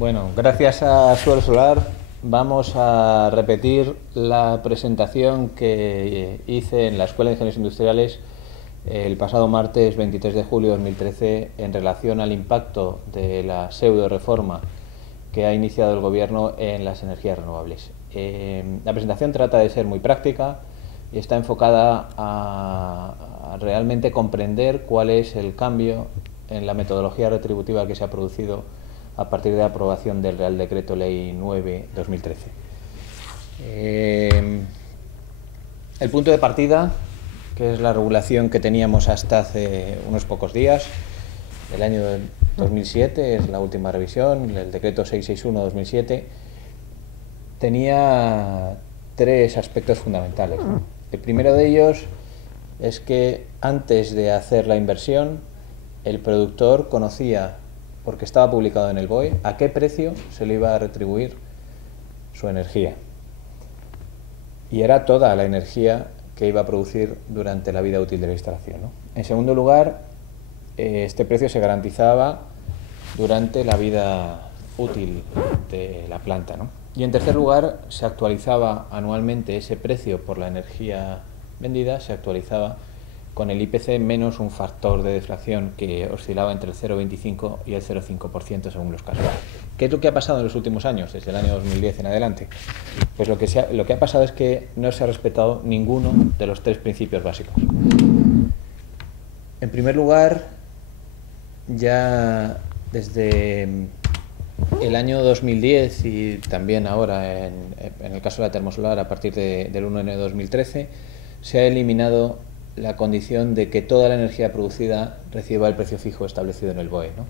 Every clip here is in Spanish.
Bueno, gracias a Suelo Solar vamos a repetir la presentación que hice en la Escuela de Ingenieros Industriales el pasado martes 23 de julio de 2013 en relación al impacto de la pseudo-reforma que ha iniciado el Gobierno en las energías renovables. La presentación trata de ser muy práctica y está enfocada a realmente comprender cuál es el cambio en la metodología retributiva que se ha producido a partir de la aprobación del Real Decreto Ley 9/2013. El punto de partida, que es la regulación que teníamos hasta hace unos pocos días, el año 2007, es la última revisión, el Decreto 661/2007, tenía tres aspectos fundamentales. El primero de ellos es que antes de hacer la inversión, el productor conocía, porque estaba publicado en el BOE, a qué precio se le iba a retribuir su energía. Y era toda la energía que iba a producir durante la vida útil de la instalación, ¿no? En segundo lugar, este precio se garantizaba durante la vida útil de la planta, ¿no? Y en tercer lugar, se actualizaba anualmente ese precio por la energía vendida, se actualizaba con el IPC menos un factor de deflación que oscilaba entre el 0,25 y el 0,5% según los casos. ¿Qué es lo que ha pasado en los últimos años, desde el año 2010 en adelante? Pues lo que ha pasado es que no se ha respetado ninguno de los tres principios básicos. En primer lugar, ya desde el año 2010 y también ahora en el caso de la termosolar a partir del 1 de enero de 2013, se ha eliminado la condición de que toda la energía producida reciba el precio fijo establecido en el BOE, ¿no?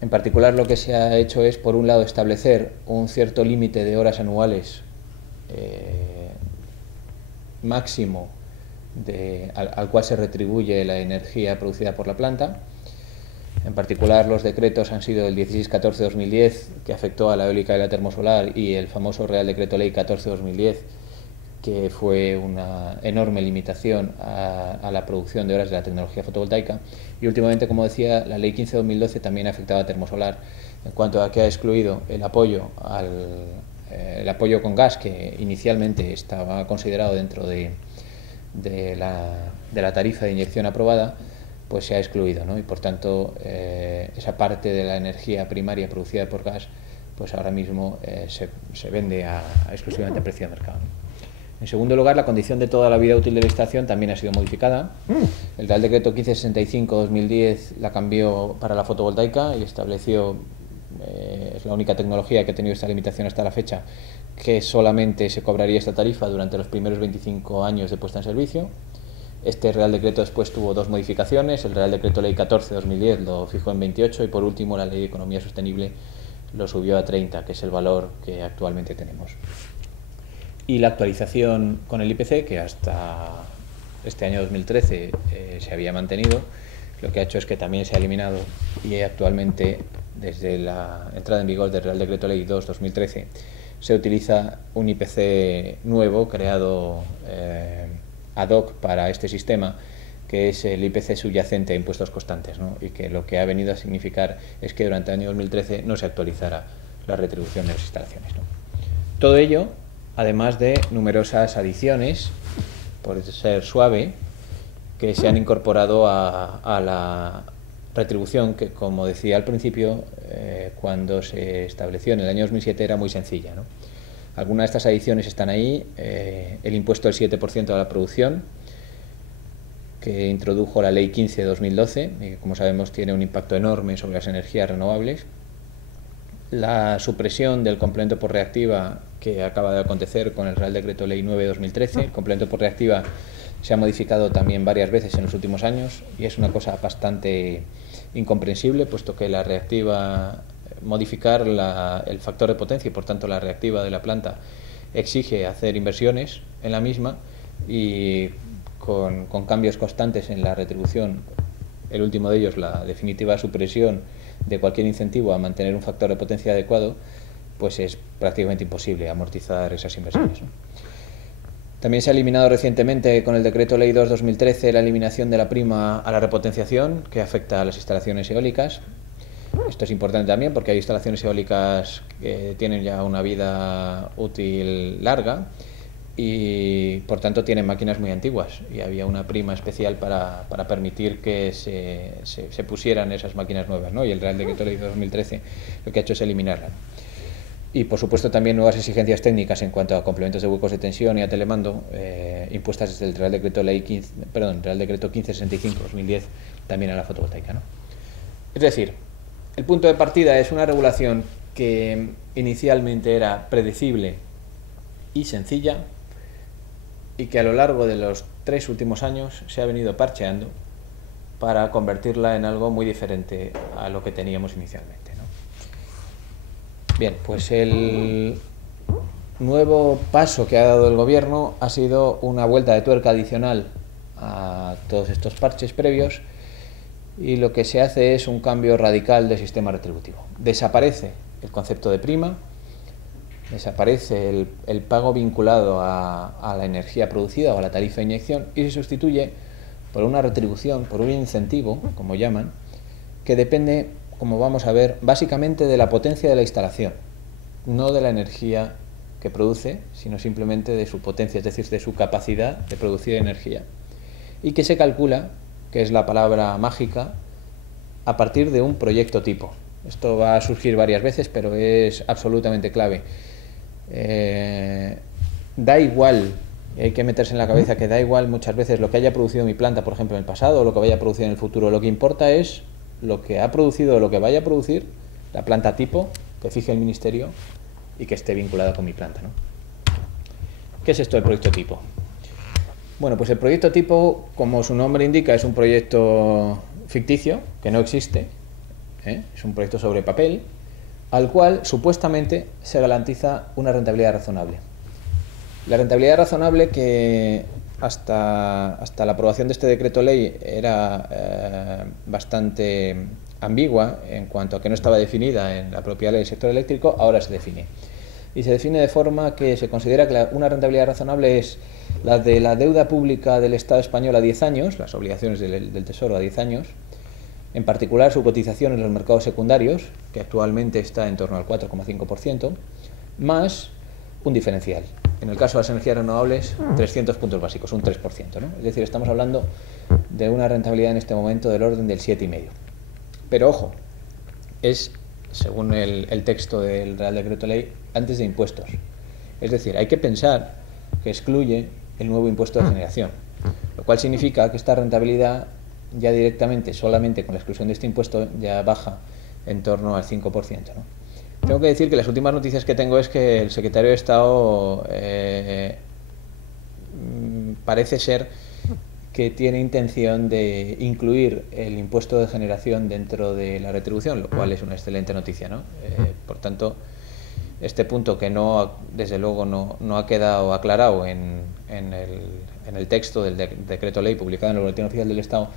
En particular, lo que se ha hecho es, por un lado, establecer un cierto límite de horas anuales máximo al cual se retribuye la energía producida por la planta. En particular, los decretos han sido el 1614/2010, que afectó a la eólica y la termosolar, y el famoso Real Decreto Ley 14/2010, que fue una enorme limitación a la producción de horas de la tecnología fotovoltaica. Y últimamente, como decía, la Ley 15/2012 también afectaba a termosolar, en cuanto a que ha excluido el apoyo con gas, que inicialmente estaba considerado dentro de la tarifa de inyección aprobada, pues se ha excluido, ¿no? Y por tanto, esa parte de la energía primaria producida por gas, pues ahora mismo se vende exclusivamente a precio de mercado. En segundo lugar, la condición de toda la vida útil de la instalación también ha sido modificada. El Real Decreto 1565/2010 la cambió para la fotovoltaica y estableció, es la única tecnología que ha tenido esta limitación hasta la fecha, que solamente se cobraría esta tarifa durante los primeros 25 años de puesta en servicio. Este Real Decreto después tuvo dos modificaciones. El Real Decreto Ley 14/2010 lo fijó en 28 y, por último, la Ley de Economía Sostenible lo subió a 30, que es el valor que actualmente tenemos. Y la actualización con el IPC, que hasta este año 2013 se había mantenido, lo que ha hecho es que también se ha eliminado, y actualmente, desde la entrada en vigor del Real Decreto Ley 2/2013, se utiliza un IPC nuevo creado ad hoc para este sistema, que es el IPC subyacente a impuestos constantes, ¿no? Y que lo que ha venido a significar es que durante el año 2013 no se actualizará la retribución de las instalaciones, ¿no? Todo ello, además de numerosas adiciones, por ser suave, que se han incorporado a la retribución, que, como decía al principio, cuando se estableció en el año 2007 era muy sencilla, ¿no? Algunas de estas adiciones están ahí. El impuesto del 7% a la producción, que introdujo la Ley 15/2012, y que, como sabemos, tiene un impacto enorme sobre las energías renovables. La supresión del complemento por reactiva, que acaba de acontecer con el Real Decreto Ley 9/2013. El complemento por reactiva se ha modificado también varias veces en los últimos años y es una cosa bastante incomprensible, puesto que la reactiva, modificar el factor de potencia y por tanto la reactiva de la planta, exige hacer inversiones en la misma, y con cambios constantes en la retribución, el último de ellos la definitiva supresión de cualquier incentivo a mantener un factor de potencia adecuado, pues es prácticamente imposible amortizar esas inversiones, ¿no? También se ha eliminado recientemente con el Decreto Ley 2/2013 la eliminación de la prima a la repotenciación, que afecta a las instalaciones eólicas. Esto es importante también porque hay instalaciones eólicas que tienen ya una vida útil larga y por tanto tienen máquinas muy antiguas, y había una prima especial para permitir que se pusieran esas máquinas nuevas, ¿no? Y el Real Decreto Ley de 2013 lo que ha hecho es eliminarla. Y por supuesto también nuevas exigencias técnicas en cuanto a complementos de huecos de tensión y a telemando, impuestas desde el Real Decreto 1565-2010 también a la fotovoltaica, ¿no? Es decir, el punto de partida es una regulación que inicialmente era predecible y sencilla, y que a lo largo de los 3 últimos años se ha venido parcheando para convertirla en algo muy diferente a lo que teníamos inicialmente, ¿no? Bien, pues el nuevo paso que ha dado el Gobierno ha sido una vuelta de tuerca adicional a todos estos parches previos, y lo que se hace es un cambio radical del sistema retributivo. Desaparece el concepto de prima, desaparece el pago vinculado a la energía producida o a la tarifa de inyección, y se sustituye por una retribución, por un incentivo, como llaman, que depende, como vamos a ver, básicamente de la potencia de la instalación, no de la energía que produce, sino simplemente de su potencia, es decir, de su capacidad de producir energía, y que se calcula, que es la palabra mágica, a partir de un proyecto tipo. Esto va a surgir varias veces, pero es absolutamente clave. Da igual, y hay que meterse en la cabeza que da igual muchas veces lo que haya producido mi planta, por ejemplo, en el pasado, o lo que vaya a producir en el futuro. Lo que importa es lo que ha producido o lo que vaya a producir la planta tipo que fije el Ministerio y que esté vinculada con mi planta, ¿no? ¿Qué es esto del proyecto tipo? Bueno, pues el proyecto tipo, como su nombre indica, es un proyecto ficticio, que no existe, es un proyecto sobre papel, al cual supuestamente se garantiza una rentabilidad razonable. La rentabilidad razonable, que hasta la aprobación de este decreto ley era bastante ambigua en cuanto a que no estaba definida en la propia ley del sector eléctrico, ahora se define. Y se define de forma que se considera que una rentabilidad razonable es la de la deuda pública del Estado español a 10 años, las obligaciones del Tesoro a 10 años, en particular su cotización en los mercados secundarios, que actualmente está en torno al 4,5%, más un diferencial. En el caso de las energías renovables, 300 puntos básicos, un 3%, ¿no? Es decir, estamos hablando de una rentabilidad en este momento del orden del 7,5%. Pero ojo, es, según el texto del Real Decreto Ley, antes de impuestos. Es decir, hay que pensar que excluye el nuevo impuesto de generación, lo cual significa que esta rentabilidad ya directamente, solamente con la exclusión de este impuesto, ya baja en torno al 5%, ¿no? Tengo que decir que las últimas noticias que tengo es que el secretario de Estado parece ser que tiene intención de incluir el impuesto de generación dentro de la retribución, lo cual es una excelente noticia, ¿no? Por tanto, este punto que no, desde luego no ha quedado aclarado en el texto del decreto ley publicado en el Boletín Oficial del Estado,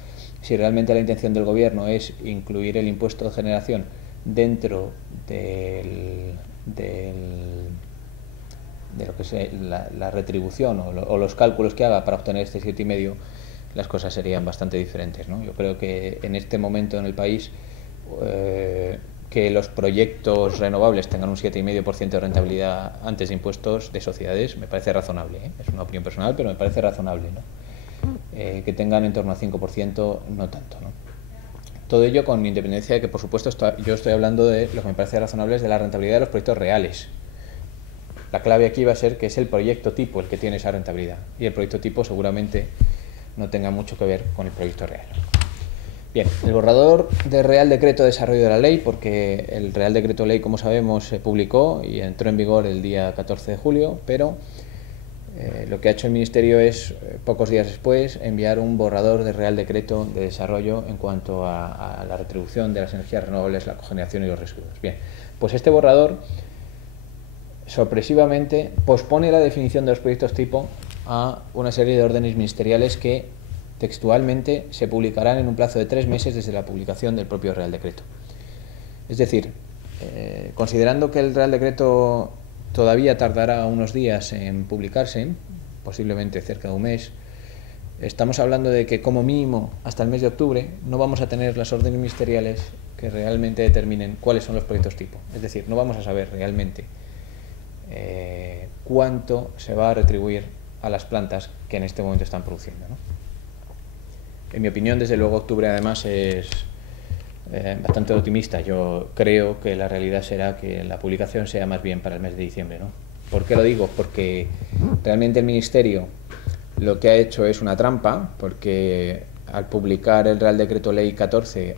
si realmente la intención del Gobierno es incluir el impuesto de generación dentro de lo que es la retribución o los cálculos que haga para obtener este 7,5%, las cosas serían bastante diferentes, ¿no? Yo creo que en este momento en el país que los proyectos renovables tengan un 7,5% de rentabilidad antes de impuestos de sociedades me parece razonable, ¿eh? Es una opinión personal, pero me parece razonable, ¿no? Que tengan en torno al 5% no tanto, ¿no? Todo ello con independencia de que, por supuesto, yo estoy hablando de lo que me parece razonable, es de la rentabilidad de los proyectos reales. La clave aquí va a ser que es el proyecto tipo el que tiene esa rentabilidad, y el proyecto tipo seguramente no tenga mucho que ver con el proyecto real. Bien, el borrador del Real Decreto de Desarrollo de la Ley, porque el Real Decreto Ley, como sabemos, se publicó y entró en vigor el día 14 de julio, pero lo que ha hecho el Ministerio es, pocos días después, enviar un borrador del Real Decreto de Desarrollo en cuanto a la retribución de las energías renovables, la cogeneración y los residuos. Bien, pues este borrador sorpresivamente pospone la definición de los proyectos tipo a una serie de órdenes ministeriales que textualmente se publicarán en un plazo de 3 meses desde la publicación del propio Real Decreto. Es decir, considerando que el Real Decreto todavía tardará unos días en publicarse, posiblemente cerca de un mes, estamos hablando de que como mínimo hasta el mes de octubre no vamos a tener las órdenes ministeriales que realmente determinen cuáles son los proyectos tipo. Es decir, no vamos a saber realmente cuánto se va a retribuir a las plantas que en este momento están produciendo, ¿no? En mi opinión, desde luego, octubre además es bastante optimista. Yo creo que la realidad será que la publicación sea más bien para el mes de diciembre, ¿no? ¿Por qué lo digo? Porque realmente el Ministerio lo que ha hecho es una trampa, porque al publicar el Real Decreto Ley 14,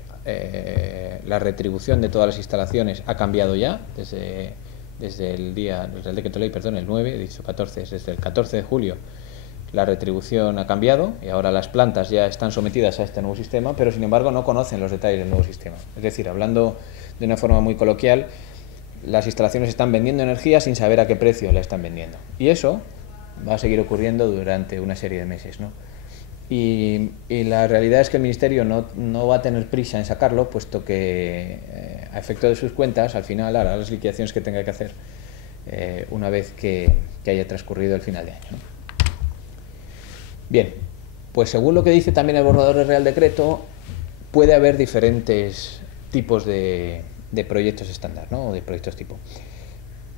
la retribución de todas las instalaciones ha cambiado ya, desde el Real Decreto Ley, perdón, el 9, he dicho 14, desde el 14 de julio la retribución ha cambiado y ahora las plantas ya están sometidas a este nuevo sistema, pero sin embargo no conocen los detalles del nuevo sistema. Es decir, hablando de una forma muy coloquial, las instalaciones están vendiendo energía sin saber a qué precio la están vendiendo. Y eso va a seguir ocurriendo durante una serie de meses, ¿no? Y la realidad es que el Ministerio no va a tener prisa en sacarlo, puesto que a efecto de sus cuentas, al final hará las liquidaciones que tenga que hacer una vez que haya transcurrido el final de año, ¿no? Bien, pues según lo que dice también el borrador del Real Decreto, puede haber diferentes tipos de proyectos estándar, ¿no? O de proyectos tipo.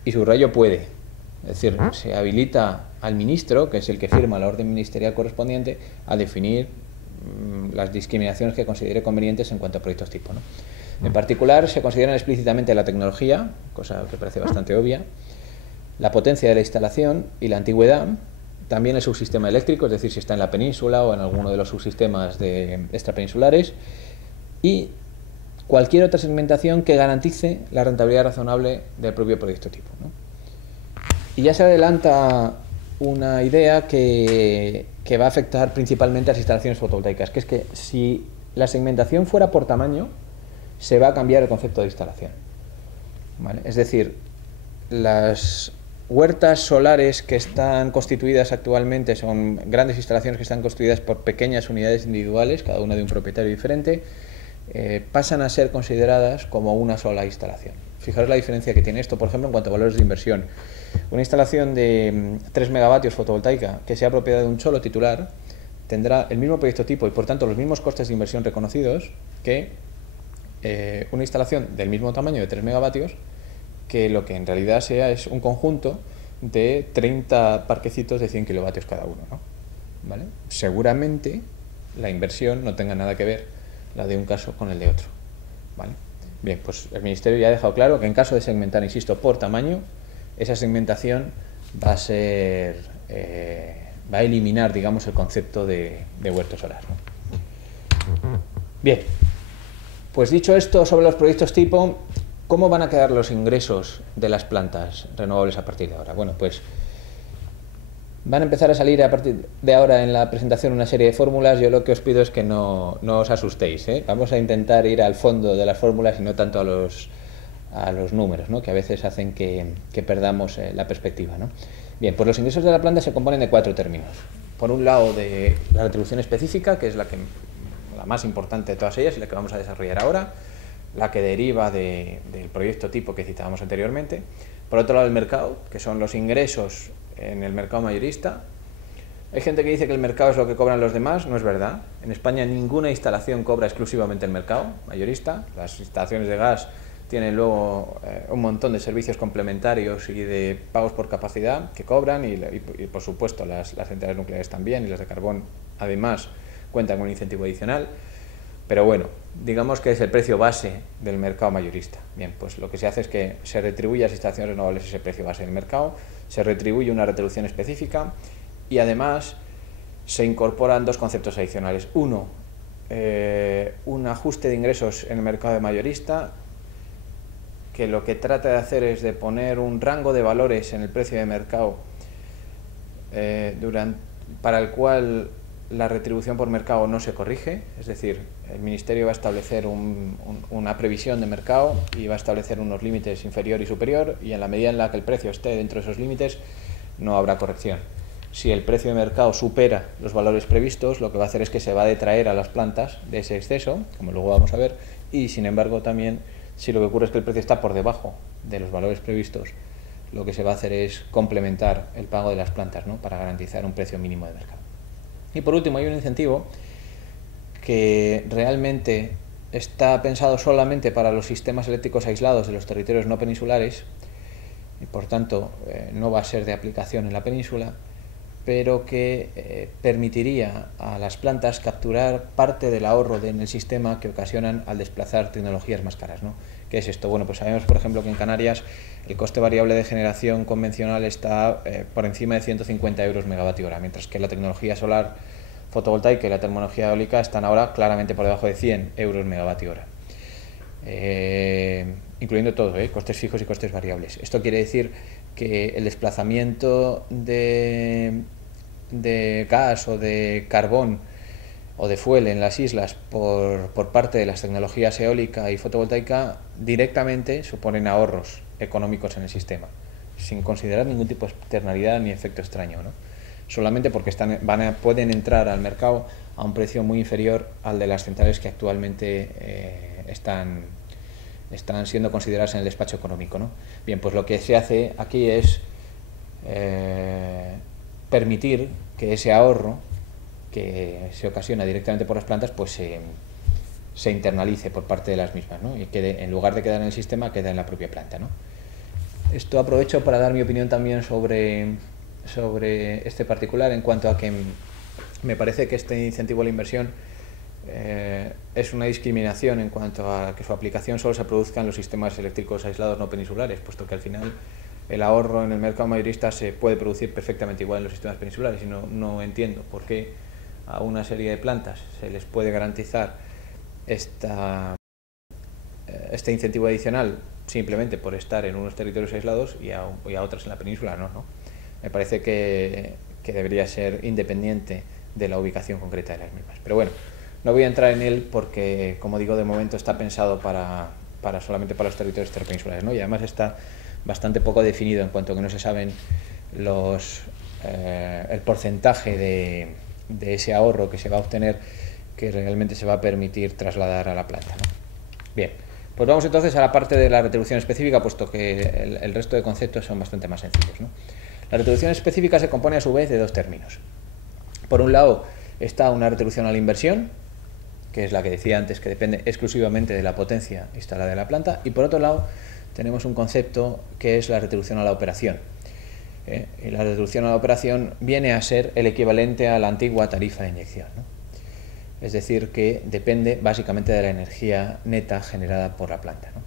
Y subrayo puede. Es decir, se habilita al ministro, que es el que firma la orden ministerial correspondiente, a definir las discriminaciones que considere convenientes en cuanto a proyectos tipo, ¿no? En particular, se consideran explícitamente la tecnología, cosa que parece bastante obvia, la potencia de la instalación y la antigüedad, también el subsistema eléctrico, es decir, si está en la península o en alguno de los subsistemas extrapeninsulares, y cualquier otra segmentación que garantice la rentabilidad razonable del propio proyecto tipo, ¿no? Y ya se adelanta una idea que va a afectar principalmente a las instalaciones fotovoltaicas, que es que si la segmentación fuera por tamaño, se va a cambiar el concepto de instalación, ¿vale? Es decir, las huertas solares que están constituidas actualmente son grandes instalaciones que están construidas por pequeñas unidades individuales, cada una de un propietario diferente, pasan a ser consideradas como una sola instalación. Fijaros la diferencia que tiene esto, por ejemplo, en cuanto a valores de inversión. Una instalación de 3 megavatios fotovoltaica que sea propiedad de un solo titular tendrá el mismo proyecto tipo y, por tanto, los mismos costes de inversión reconocidos que una instalación del mismo tamaño de 3 megavatios que lo que en realidad sea es un conjunto de 30 parquecitos de 100 kilovatios cada uno, ¿no? ¿Vale? Seguramente la inversión no tenga nada que ver la de un caso con el de otro, ¿vale? Bien, pues el Ministerio ya ha dejado claro que en caso de segmentar, insisto, por tamaño, esa segmentación va a eliminar, digamos, el concepto de huerto solar, ¿no? Bien, pues dicho esto sobre los proyectos tipo, ¿cómo van a quedar los ingresos de las plantas renovables a partir de ahora? Bueno, pues van a empezar a salir a partir de ahora en la presentación una serie de fórmulas. Yo lo que os pido es que no os asustéis, ¿eh? Vamos a intentar ir al fondo de las fórmulas y no tanto a los números, ¿no? Que a veces hacen que perdamos la perspectiva, ¿no? Bien, pues los ingresos de la planta se componen de 4 términos. Por un lado, de la retribución específica, que es la más importante de todas ellas y la que vamos a desarrollar ahora, la que deriva del proyecto tipo que citábamos anteriormente. Por otro lado, el mercado, que son los ingresos en el mercado mayorista. Hay gente que dice que el mercado es lo que cobran los demás, no es verdad. En España ninguna instalación cobra exclusivamente el mercado mayorista. Las instalaciones de gas tienen luego un montón de servicios complementarios y de pagos por capacidad que cobran y por supuesto las centrales nucleares también, y las de carbón además cuentan con un incentivo adicional. Pero bueno, digamos que es el precio base del mercado mayorista. Bien, pues lo que se hace es que se retribuye a las instalaciones renovables ese precio base del mercado, se retribuye una retribución específica y además se incorporan 2 conceptos adicionales. Uno, un ajuste de ingresos en el mercado de mayorista, que lo que trata de hacer es de poner un rango de valores en el precio de mercado para el cual la retribución por mercado no se corrige, es decir, el Ministerio va a establecer una previsión de mercado y va a establecer unos límites inferior y superior, y en la medida en la que el precio esté dentro de esos límites no habrá corrección. Si el precio de mercado supera los valores previstos, lo que va a hacer es que se va a detraer a las plantas de ese exceso, como luego vamos a ver, y sin embargo también, si lo que ocurre es que el precio está por debajo de los valores previstos, lo que se va a hacer es complementar el pago de las plantas, ¿no?, para garantizar un precio mínimo de mercado. Y por último, hay un incentivo que realmente está pensado solamente para los sistemas eléctricos aislados de los territorios no peninsulares y por tanto no va a ser de aplicación en la península, pero que permitiría a las plantas capturar parte del ahorro en el sistema que ocasionan al desplazar tecnologías más caras, ¿no? ¿Qué es esto? Bueno, pues sabemos, por ejemplo, que en Canarias el coste variable de generación convencional está por encima de 150 euros megavatio hora, mientras que la tecnología solar fotovoltaica y la tecnología eólica están ahora claramente por debajo de 100 euros megavatio hora. Incluyendo todo, costes fijos y costes variables. Esto quiere decir que el desplazamiento de gas o de carbón o de fuel en las islas por parte de las tecnologías eólica y fotovoltaica directamente suponen ahorros económicos en el sistema, sin considerar ningún tipo de externalidad ni efecto extraño, ¿no? Solamente porque pueden entrar al mercado a un precio muy inferior al de las centrales que actualmente están siendo consideradas en el despacho económico, ¿no? Bien, pues lo que se hace aquí es permitir que ese ahorro que se ocasiona directamente por las plantas pues se internalice por parte de las mismas, ¿no? Y quede, en lugar de quedar en el sistema, queda en la propia planta, ¿no? Esto aprovecho para dar mi opinión también sobre este particular, en cuanto a que me parece que este incentivo a la inversión es una discriminación en cuanto a que su aplicación solo se produzca en los sistemas eléctricos aislados no peninsulares, puesto que al final el ahorro en el mercado mayorista se puede producir perfectamente igual en los sistemas peninsulares, y no entiendo por qué a una serie de plantas se les puede garantizar este incentivo adicional simplemente por estar en unos territorios aislados y a otras en la península no. Me parece que debería ser independiente de la ubicación concreta de las mismas. Pero bueno, no voy a entrar en él porque, como digo, de momento está pensado solamente para los territorios interpeninsulares, ¿no? Y además está bastante poco definido en cuanto a que no se saben el porcentaje de ese ahorro que se va a obtener, que realmente se va a permitir trasladar a la planta, ¿no? Bien, pues vamos entonces a la parte de la retribución específica, puesto que el resto de conceptos son bastante más sencillos, ¿no? La retribución específica se compone a su vez de dos términos. Por un lado está una retribución a la inversión, que es la que decía antes, que depende exclusivamente de la potencia instalada en la planta, y por otro lado tenemos un concepto que es la retribución a la operación. Y la retribución a la operación viene a ser el equivalente a la antigua tarifa de inyección, ¿no? Es decir, que depende básicamente de la energía neta generada por la planta, ¿no?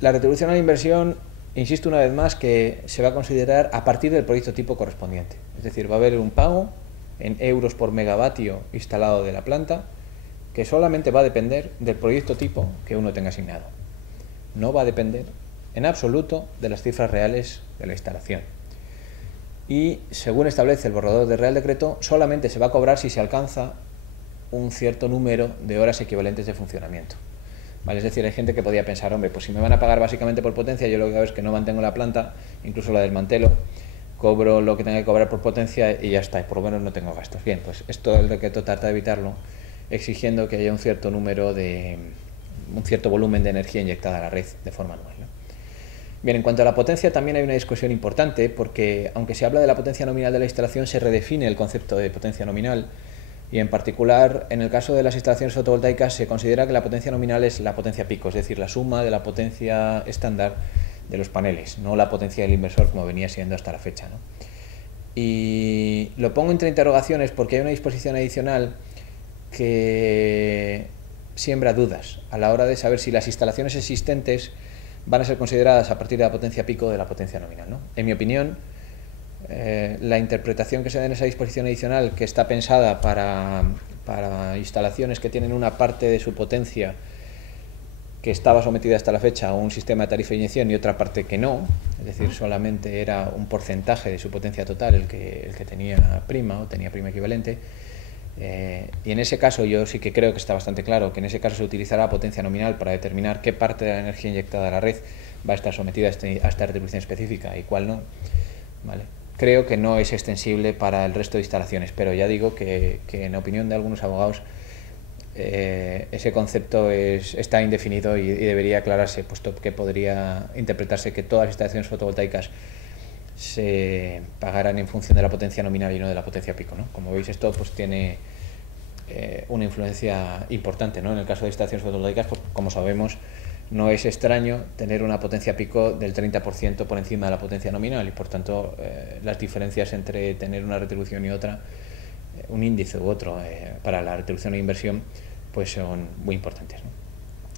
La retribución a la inversión, insisto una vez más, que se va a considerar a partir del proyecto tipo correspondiente. Es decir, va a haber un pago en euros por megavatio instalado de la planta, que solamente va a depender del proyecto tipo que uno tenga asignado. No va a depender en absoluto de las cifras reales de la instalación. Y, según establece el borrador del Real Decreto, solamente se va a cobrar si se alcanza un cierto número de horas equivalentes de funcionamiento. ¿Vale? Es decir, hay gente que podía pensar, hombre, pues si me van a pagar básicamente por potencia, yo lo que hago es que no mantengo la planta, incluso la desmantelo, cobro lo que tenga que cobrar por potencia y ya está, y por lo menos no tengo gastos. Bien, pues esto el decreto trata de evitarlo, exigiendo que haya un cierto volumen de energía inyectada a la red de forma anual, ¿no? Bien, en cuanto a la potencia también hay una discusión importante, porque aunque se habla de la potencia nominal de la instalación, se redefine el concepto de potencia nominal, y en particular en el caso de las instalaciones fotovoltaicas se considera que la potencia nominal es la potencia pico, es decir, la suma de la potencia estándar de los paneles, no la potencia del inversor como venía siendo hasta la fecha, ¿no? Y lo pongo entre interrogaciones porque hay una disposición adicional que siembra dudas a la hora de saber si las instalaciones existentes van a ser consideradas a partir de la potencia pico o de la potencia nominal, ¿no? En mi opinión, la interpretación que se da en esa disposición adicional, que está pensada para instalaciones que tienen una parte de su potencia que estaba sometida hasta la fecha a un sistema de tarifa de inyección y otra parte que no, es decir, solamente era un porcentaje de su potencia total el que tenía prima o tenía prima equivalente, y en ese caso yo sí que creo que está bastante claro que en ese caso se utilizará potencia nominal para determinar qué parte de la energía inyectada a la red va a estar sometida a esta retribución específica y cuál no, ¿vale? Creo que no es extensible para el resto de instalaciones, pero ya digo que en opinión de algunos abogados ese concepto está indefinido y debería aclararse, puesto que podría interpretarse que todas las instalaciones fotovoltaicas se pagarán en función de la potencia nominal y no de la potencia pico, ¿no? Como veis, esto pues tiene una influencia importante, ¿no? En el caso de instalaciones fotovoltaicas, pues, como sabemos, no es extraño tener una potencia pico del 30% por encima de la potencia nominal y, por tanto, las diferencias entre tener una retribución y otra, un índice u otro, para la retribución e inversión, pues son muy importantes, ¿no?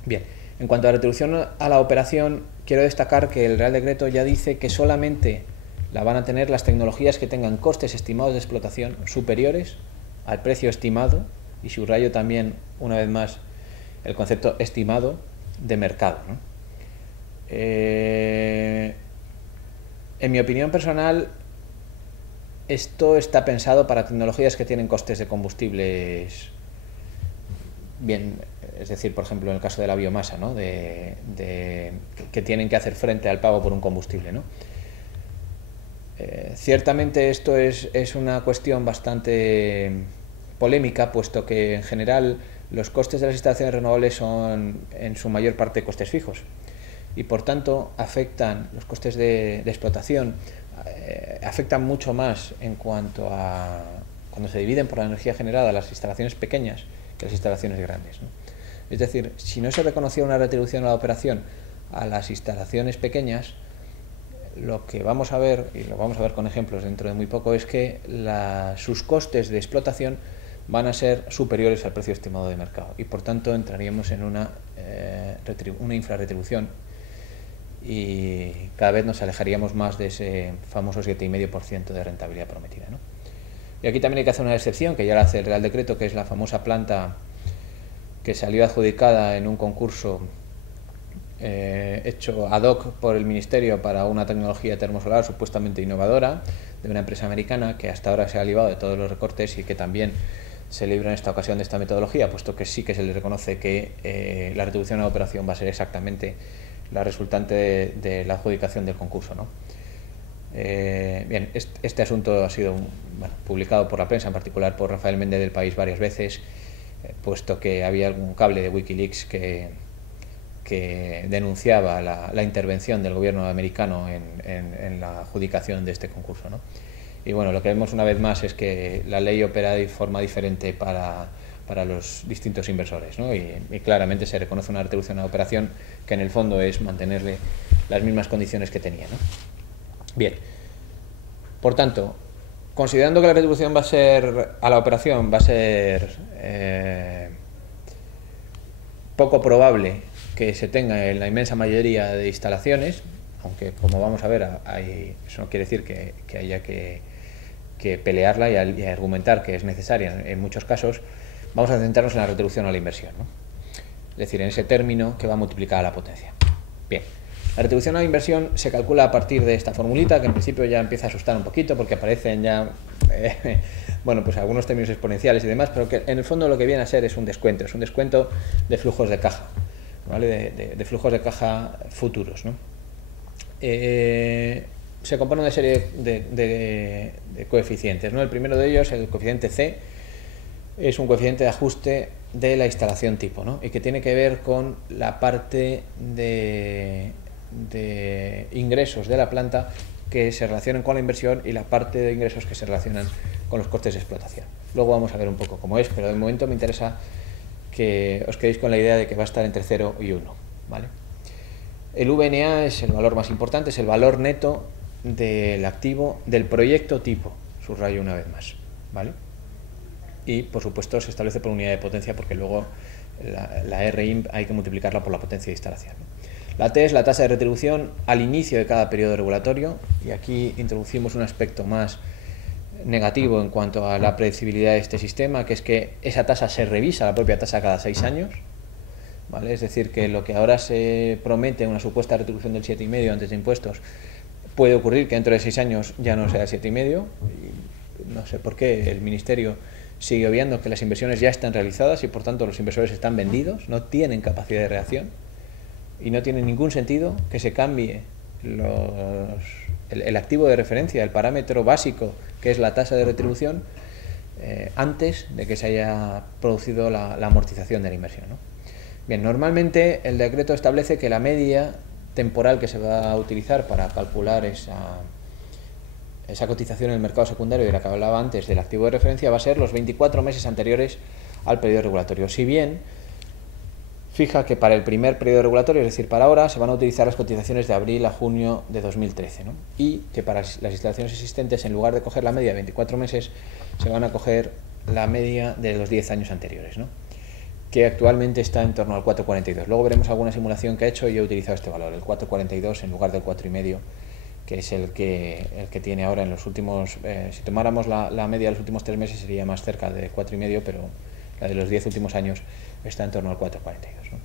Bien, en cuanto a retribución a la operación, quiero destacar que el Real Decreto ya dice que solamente la van a tener las tecnologías que tengan costes estimados de explotación superiores al precio estimado, y subrayo también, una vez más, el concepto estimado de mercado, ¿no? En mi opinión personal, esto está pensado para tecnologías que tienen costes de combustibles bien, es decir, por ejemplo, en el caso de la biomasa, ¿no? Que tienen que hacer frente al pago por un combustible, ¿no? Ciertamente esto es una cuestión bastante polémica, puesto que en general los costes de las instalaciones renovables son en su mayor parte costes fijos y, por tanto, afectan los costes de explotación, afectan mucho más en cuanto a cuando se dividen por la energía generada las instalaciones pequeñas que las instalaciones grandes, ¿no? Es decir, si no se reconocía una retribución a la operación a las instalaciones pequeñas, lo que vamos a ver, y lo vamos a ver con ejemplos dentro de muy poco, es que sus costes de explotación van a ser superiores al precio estimado de mercado y, por tanto, entraríamos en una infrarretribución y cada vez nos alejaríamos más de ese famoso 7,5% de rentabilidad prometida, ¿no? Y aquí también hay que hacer una excepción, que ya la hace el Real Decreto, que es la famosa planta que salió adjudicada en un concurso hecho ad hoc por el Ministerio para una tecnología termosolar supuestamente innovadora de una empresa americana, que hasta ahora se ha librado de todos los recortes y que también se libra en esta ocasión de esta metodología, puesto que sí que se le reconoce que la retribución a la operación va a ser exactamente la resultante de la adjudicación del concurso, ¿no? Bien, este asunto ha sido publicado por la prensa, en particular por Rafael Méndez del País varias veces, puesto que había algún cable de Wikileaks que denunciaba la intervención del gobierno americano en la adjudicación de este concurso, ¿no? Y bueno, lo que vemos una vez más es que la ley opera de forma diferente para los distintos inversores, ¿no? Y claramente se reconoce una retribución a la operación que en el fondo es mantenerle las mismas condiciones que tenía, ¿no? Bien, por tanto, considerando que la retribución va a ser a la operación, va a ser poco probable que se tenga en la inmensa mayoría de instalaciones, aunque, como vamos a ver, eso no quiere decir que haya que pelearla y argumentar que es necesaria en muchos casos. Vamos a centrarnos en la retribución a la inversión, ¿no? Es decir, en ese término que va multiplicada la potencia. Bien, la retribución a la inversión se calcula a partir de esta formulita, que en principio ya empieza a asustar un poquito porque aparecen ya bueno, pues algunos términos exponenciales y demás, pero que en el fondo lo que viene a ser es un descuento de flujos de caja, ¿vale? De flujos de caja futuros, ¿no? Se compone una serie de coeficientes, ¿no? El primero de ellos, el coeficiente C, es un coeficiente de ajuste de la instalación tipo, ¿no? Y que tiene que ver con la parte de ingresos de la planta que se relacionan con la inversión y la parte de ingresos que se relacionan con los costes de explotación. Luego vamos a ver un poco cómo es, pero de momento me interesa que os quedéis con la idea de que va a estar entre 0 y 1, ¿vale? El VNA es el valor más importante, es el valor neto del activo del proyecto tipo, subrayo una vez más, ¿vale? Y, por supuesto, se establece por unidad de potencia, porque luego la RIMP hay que multiplicarla por la potencia de instalación, ¿no? La T es la tasa de retribución al inicio de cada periodo regulatorio, y aquí introducimos un aspecto más negativo en cuanto a la predecibilidad de este sistema, que es que esa tasa se revisa, la propia tasa, cada 6 años, ¿vale? Es decir, que lo que ahora se promete, una supuesta retribución del 7,5 antes de impuestos, puede ocurrir que dentro de 6 años ya no sea el 7,5, y no sé por qué el Ministerio sigue obviando que las inversiones ya están realizadas y, por tanto, los inversores están vendidos, no tienen capacidad de reacción y no tiene ningún sentido que se cambie el activo de referencia, el parámetro básico que es la tasa de retribución, antes de que se haya producido la amortización de la inversión, ¿no? Bien, normalmente el decreto establece que la media temporal que se va a utilizar para calcular esa cotización en el mercado secundario de la que hablaba antes del activo de referencia va a ser los 24 meses anteriores al periodo regulatorio. Si bien fija que para el primer periodo regulatorio, es decir, para ahora, se van a utilizar las cotizaciones de abril a junio de 2013, ¿no? Y que para las instalaciones existentes, en lugar de coger la media de 24 meses, se van a coger la media de los 10 años anteriores, ¿no? Que actualmente está en torno al 4,42. Luego veremos alguna simulación que he hecho y he utilizado este valor, el 4,42 en lugar del 4,5, que es el que tiene ahora en los últimos... si tomáramos la media de los últimos 3 meses sería más cerca de 4,5, pero la de los 10 últimos años está en torno al 4,42, ¿no?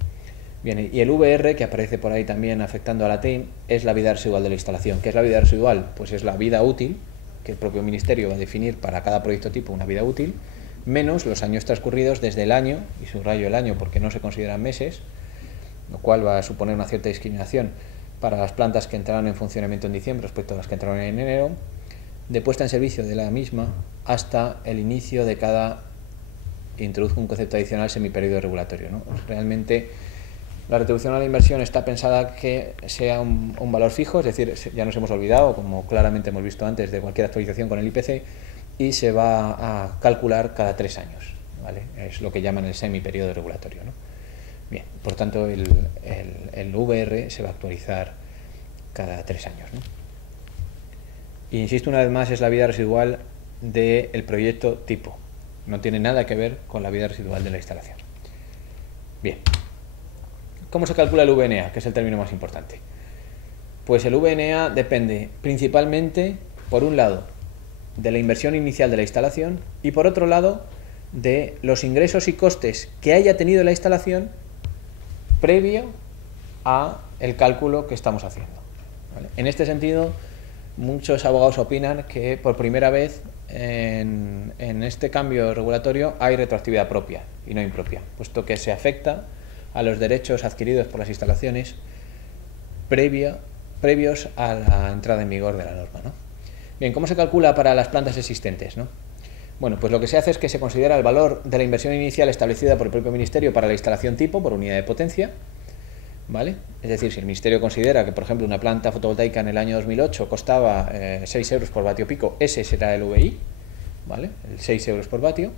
Bien, y el VR, que aparece por ahí también afectando a la TEIM, es la vida residual de la instalación. ¿Qué es la vida residual? Pues es la vida útil, que el propio Ministerio va a definir para cada proyecto tipo una vida útil, menos los años transcurridos desde el año, y subrayo el año porque no se consideran meses, lo cual va a suponer una cierta discriminación para las plantas que entraron en funcionamiento en diciembre respecto a las que entraron en enero, de puesta en servicio de la misma hasta el inicio de cada, introduzco un concepto adicional, semiperiodo regulatorio, ¿no? Realmente la retribución a la inversión está pensada que sea un valor fijo, es decir, ya nos hemos olvidado, como claramente hemos visto antes, de cualquier actualización con el IPC, y se va a calcular cada 3 años, ¿vale? Es lo que llaman el semiperiodo regulatorio, ¿no? Bien, por tanto, el VR se va a actualizar cada 3 años, ¿no? Y insisto una vez más, es la vida residual del proyecto tipo. No tiene nada que ver con la vida residual de la instalación. Bien. ¿Cómo se calcula el VNA? Que es el término más importante. Pues el VNA depende principalmente, por un lado, de la inversión inicial de la instalación y por otro lado, de los ingresos y costes que haya tenido la instalación previo a el cálculo que estamos haciendo, ¿vale? En este sentido, muchos abogados opinan que por primera vez en este cambio regulatorio hay retroactividad propia y no impropia, puesto que se afecta a los derechos adquiridos por las instalaciones previos a la entrada en vigor de la norma, ¿no? Bien, ¿cómo se calcula para las plantas existentes, ¿no? Bueno, pues lo que se hace es que se considera el valor de la inversión inicial establecida por el propio Ministerio para la instalación tipo por unidad de potencia, ¿vale? Es decir, si el Ministerio considera que, por ejemplo, una planta fotovoltaica en el año 2008 costaba 6 euros por vatio pico, ese será el VI, ¿vale? El 6 euros por vatio.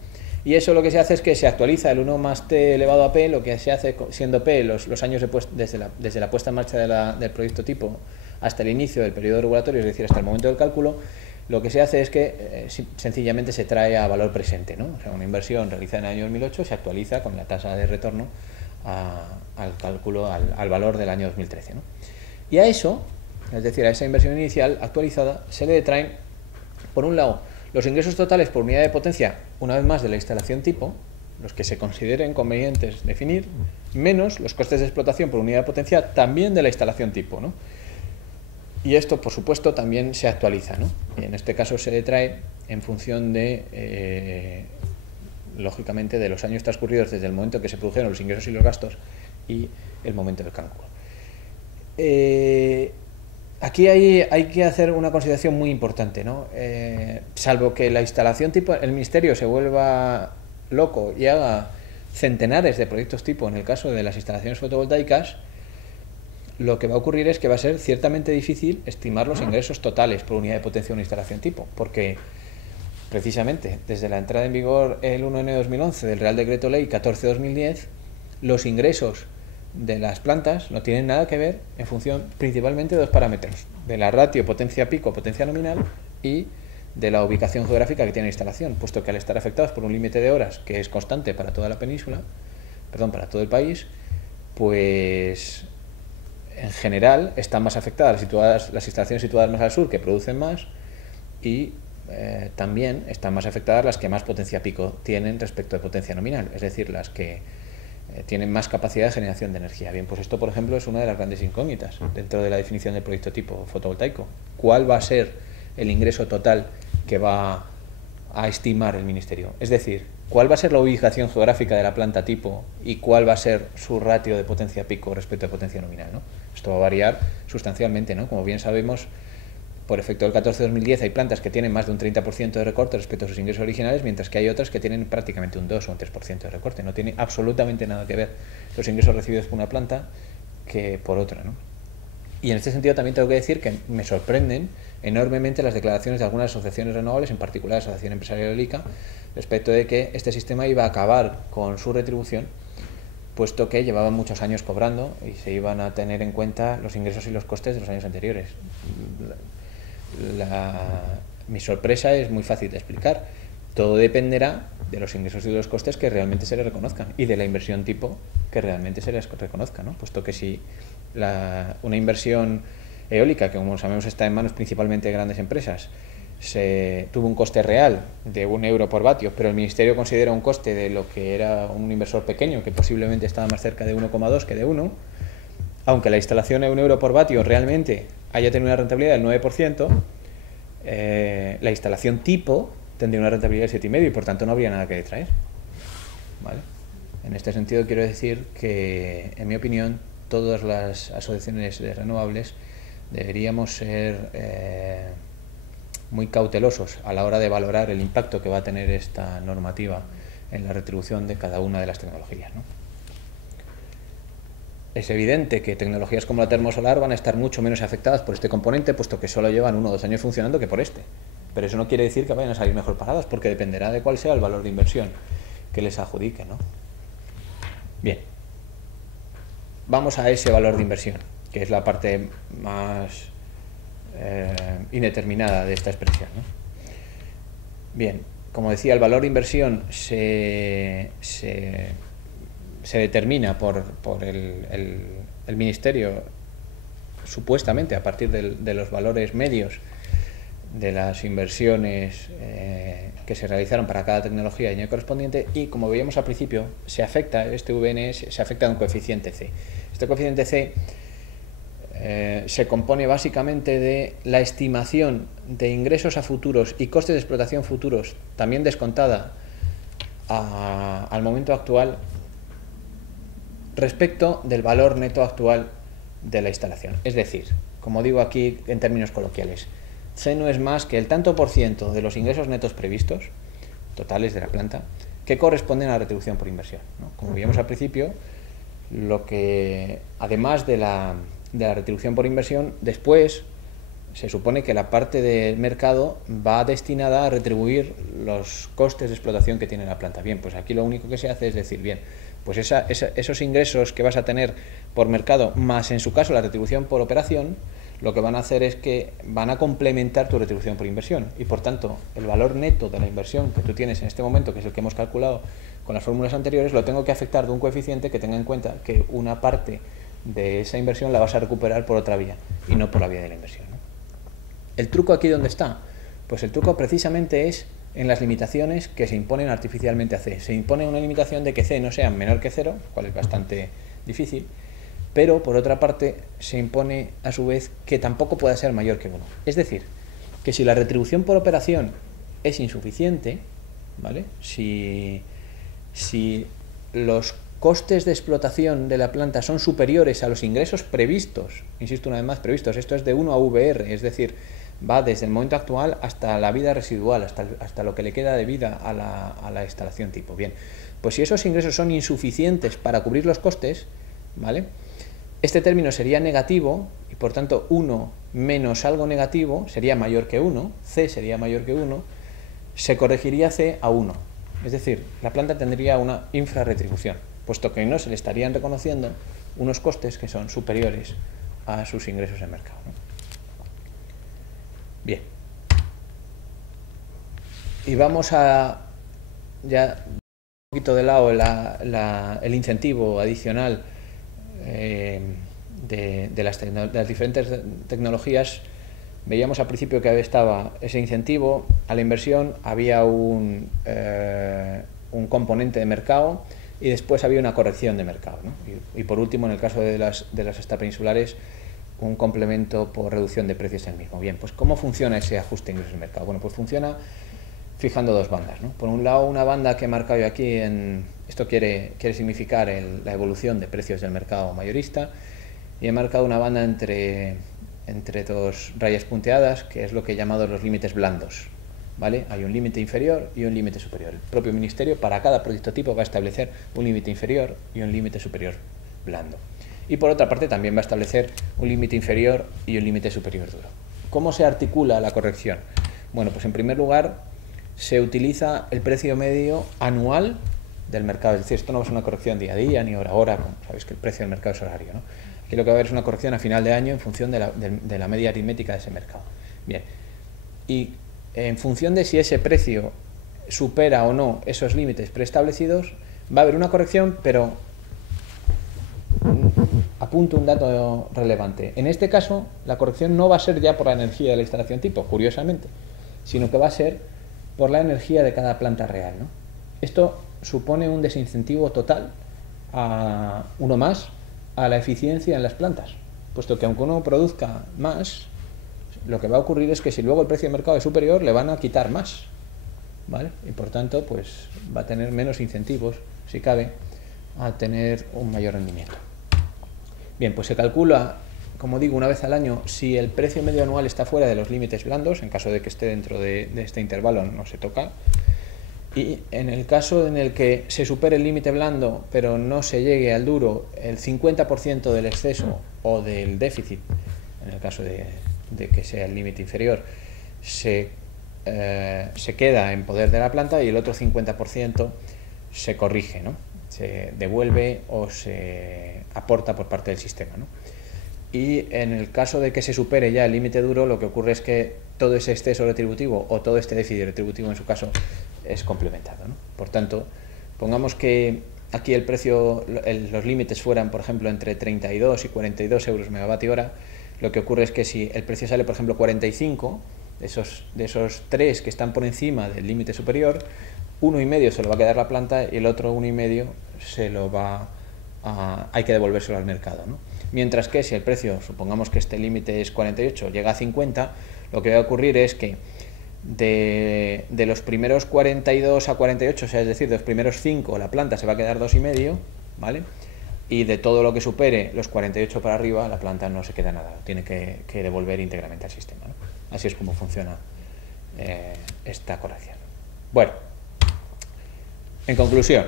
Y eso lo que se hace es que se actualiza el 1 más t elevado a p, lo que se hace siendo p los años desde la puesta en marcha del proyecto tipo hasta el inicio del periodo regulatorio, es decir, hasta el momento del cálculo. Lo que se hace es que sencillamente se trae a valor presente, ¿no? O sea, una inversión realizada en el año 2008 se actualiza con la tasa de retorno al cálculo, al valor del año 2013, ¿no? Y a eso, es decir, a esa inversión inicial actualizada, se le detraen, por un lado, los ingresos totales por unidad de potencia, una vez más, de la instalación tipo, los que se consideren convenientes definir, menos los costes de explotación por unidad de potencia también de la instalación tipo, ¿no? Y esto, por supuesto, también se actualiza, ¿no? Y en este caso se detrae en función de, lógicamente, de los años transcurridos desde el momento que se produjeron los ingresos y los gastos y el momento del cálculo. Aquí hay que hacer una consideración muy importante, ¿no? Salvo que la instalación tipo, el Ministerio se vuelva loco y haga centenares de proyectos tipo en el caso de las instalaciones fotovoltaicas, lo que va a ocurrir es que va a ser ciertamente difícil estimar los ingresos totales por unidad de potencia de una instalación tipo, porque precisamente desde la entrada en vigor el 1 de enero de 2011 del Real Decreto Ley 14/2010, los ingresos de las plantas no tienen nada que ver en función principalmente de dos parámetros, de la ratio potencia pico, potencia nominal, y de la ubicación geográfica que tiene la instalación, puesto que al estar afectados por un límite de horas que es constante para toda la península, para todo el país, pues en general están más afectadas las instalaciones situadas más al sur, que producen más, y también están más afectadas las que más potencia pico tienen respecto de potencia nominal, es decir, las que tienen más capacidad de generación de energía. Bien, pues esto, por ejemplo, es una de las grandes incógnitas dentro de la definición del proyecto tipo fotovoltaico. ¿Cuál va a ser el ingreso total que va a estimar el Ministerio? Es decir, ¿cuál va a ser la ubicación geográfica de la planta tipo y cuál va a ser su ratio de potencia pico respecto de potencia nominal, ¿no? Esto va a variar sustancialmente, ¿no? Como bien sabemos, por efecto del 14/2010 hay plantas que tienen más de un 30% de recorte respecto a sus ingresos originales, mientras que hay otras que tienen prácticamente un 2 o un 3% de recorte. No tiene absolutamente nada que ver los ingresos recibidos por una planta que por otra, ¿no? Y en este sentido también tengo que decir que me sorprenden enormemente las declaraciones de algunas asociaciones renovables, en particular la Asociación Empresarial Eólica, respecto de que este sistema iba a acabar con su retribución, puesto que llevaban muchos años cobrando y se iban a tener en cuenta los ingresos y los costes de los años anteriores. Mi sorpresa es muy fácil de explicar. Todo dependerá de los ingresos y de los costes que realmente se les reconozcan y de la inversión tipo que realmente se les reconozca, ¿no? Puesto que si una inversión eólica, que como sabemos está en manos principalmente de grandes empresas, tuvo un coste real de 1 euro por vatio, pero el Ministerio considera un coste de lo que era un inversor pequeño, que posiblemente estaba más cerca de 1,2 que de 1, aunque la instalación de 1 euro por vatio realmente haya tenido una rentabilidad del 9%, la instalación tipo tendría una rentabilidad del 7,5% y por tanto no habría nada que detraer, ¿vale? En este sentido quiero decir que, en mi opinión, todas las asociaciones de renovables deberíamos ser muy cautelosos a la hora de valorar el impacto que va a tener esta normativa en la retribución de cada una de las tecnologías, ¿no? Es evidente que tecnologías como la termosolar van a estar mucho menos afectadas por este componente, puesto que solo llevan 1 o 2 años funcionando, que por este. Pero eso no quiere decir que vayan a salir mejor paradas, porque dependerá de cuál sea el valor de inversión que les adjudique, ¿no? Bien. Vamos a ese valor de inversión, que es la parte más indeterminada de esta expresión, ¿no? Bien, como decía, el valor de inversión se determina por el Ministerio, supuestamente a partir de los valores medios de las inversiones que se realizaron para cada tecnología y año correspondiente, y como veíamos al principio, este VNS se afecta de un coeficiente C. Este coeficiente C se compone básicamente de la estimación de ingresos a futuros y costes de explotación futuros, también descontada al momento actual, respecto del valor neto actual de la instalación. Es decir, como digo aquí en términos coloquiales, C no es más que el tanto por ciento de los ingresos netos previstos, totales de la planta, que corresponden a la retribución por inversión, ¿no? Como vimos al principio, lo que, además de la retribución por inversión, después se supone que la parte del mercado va destinada a retribuir los costes de explotación que tiene la planta. Bien, pues aquí lo único que se hace es decir, bien, pues esos ingresos que vas a tener por mercado, más en su caso la retribución por operación, lo que van a hacer es que van a complementar tu retribución por inversión, y por tanto el valor neto de la inversión que tú tienes en este momento, que es el que hemos calculado con las fórmulas anteriores, lo tengo que afectar de un coeficiente que tenga en cuenta que una parte de esa inversión la vas a recuperar por otra vía y no por la vía de la inversión, ¿no? ¿El truco aquí dónde está? Pues el truco precisamente es en las limitaciones que se imponen artificialmente a C. Se impone una limitación de que C no sea menor que 0, lo cual es bastante difícil, pero por otra parte se impone a su vez que tampoco pueda ser mayor que 1. Es decir, que si la retribución por operación es insuficiente, ¿vale? Si los costes de explotación de la planta son superiores a los ingresos previstos, insisto una vez más, previstos, esto es de 1 a VR, es decir, va desde el momento actual hasta la vida residual, hasta lo que le queda de vida a la instalación tipo. Bien, pues si esos ingresos son insuficientes para cubrir los costes, ¿vale?, este término sería negativo y por tanto 1 menos algo negativo sería mayor que 1, C sería mayor que 1, se corregiría C a 1. Es decir, la planta tendría una infrarretribución, puesto que no se le estarían reconociendo unos costes que son superiores a sus ingresos en mercado, ¿no? Bien. Y vamos a ya un poquito de lado el incentivo adicional de las diferentes tecnologías. Veíamos al principio que estaba ese incentivo a la inversión, había un componente de mercado y después había una corrección de mercado, ¿no? Y por último, en el caso de las extrapeninsulares, un complemento por reducción de precios en el mismo. Bien, pues ¿cómo funciona ese ajuste de ingresos de mercado? Bueno, pues funciona fijando dos bandas, ¿no? Por un lado, una banda que he marcado yo aquí, esto quiere significar la evolución de precios del mercado mayorista, y he marcado una banda entre dos rayas punteadas, que es lo que he llamado los límites blandos, ¿vale? Hay un límite inferior y un límite superior. El propio Ministerio para cada proyecto tipo va a establecer un límite inferior y un límite superior blando. y por otra parte también va a establecer un límite inferior y un límite superior duro. ¿Cómo se articula la corrección? Bueno, pues en primer lugar se utiliza el precio medio anual del mercado, es decir, esto no es una corrección día a día ni hora a hora, como sabéis que el precio del mercado es horario, ¿no? Aquí lo que va a haber es una corrección a final de año en función de la media aritmética de ese mercado. Bien, y en función de si ese precio supera o no esos límites preestablecidos, va a haber una corrección, pero apunto un dato relevante. En este caso, la corrección no va a ser ya por la energía de la instalación tipo, curiosamente, sino que va a ser por la energía de cada planta real, ¿no? Esto supone un desincentivo total a uno más a la eficiencia en las plantas, puesto que aunque uno produzca más, lo que va a ocurrir es que si luego el precio de mercado es superior, le van a quitar más, ¿vale? Y por tanto, pues va a tener menos incentivos, si cabe, a tener un mayor rendimiento. Bien, pues se calcula, como digo, una vez al año, si el precio medio anual está fuera de los límites blandos, en caso de que esté dentro de este intervalo no se toca, y en el caso en el que se supere el límite blando, pero no se llegue al duro, el 50% del exceso o del déficit, en el caso de que sea el límite inferior, se queda en poder de la planta y el otro 50% se corrige, ¿no? Se devuelve o se aporta por parte del sistema, ¿no? Y en el caso de que se supere ya el límite duro, lo que ocurre es que todo ese exceso retributivo o todo este déficit retributivo en su caso es complementado, ¿no? Por tanto, pongamos que aquí el precio, los límites fueran, por ejemplo, entre 32 y 42 euros megavatio hora, lo que ocurre es que si el precio sale, por ejemplo, 45, de esos 3 que están por encima del límite superior, 1,5 se lo va a quedar la planta y el otro 1,5 hay que devolvérselo al mercado, ¿no? Mientras que si el precio, supongamos que este límite es 48, llega a 50, lo que va a ocurrir es que de los primeros 42 a 48, o sea, es decir, de los primeros 5, la planta se va a quedar 2,5, ¿vale? Y de todo lo que supere los 48 para arriba, la planta no se queda nada, tiene que devolver íntegramente al sistema, ¿no? Así es como funciona esta corrección. Bueno, en conclusión,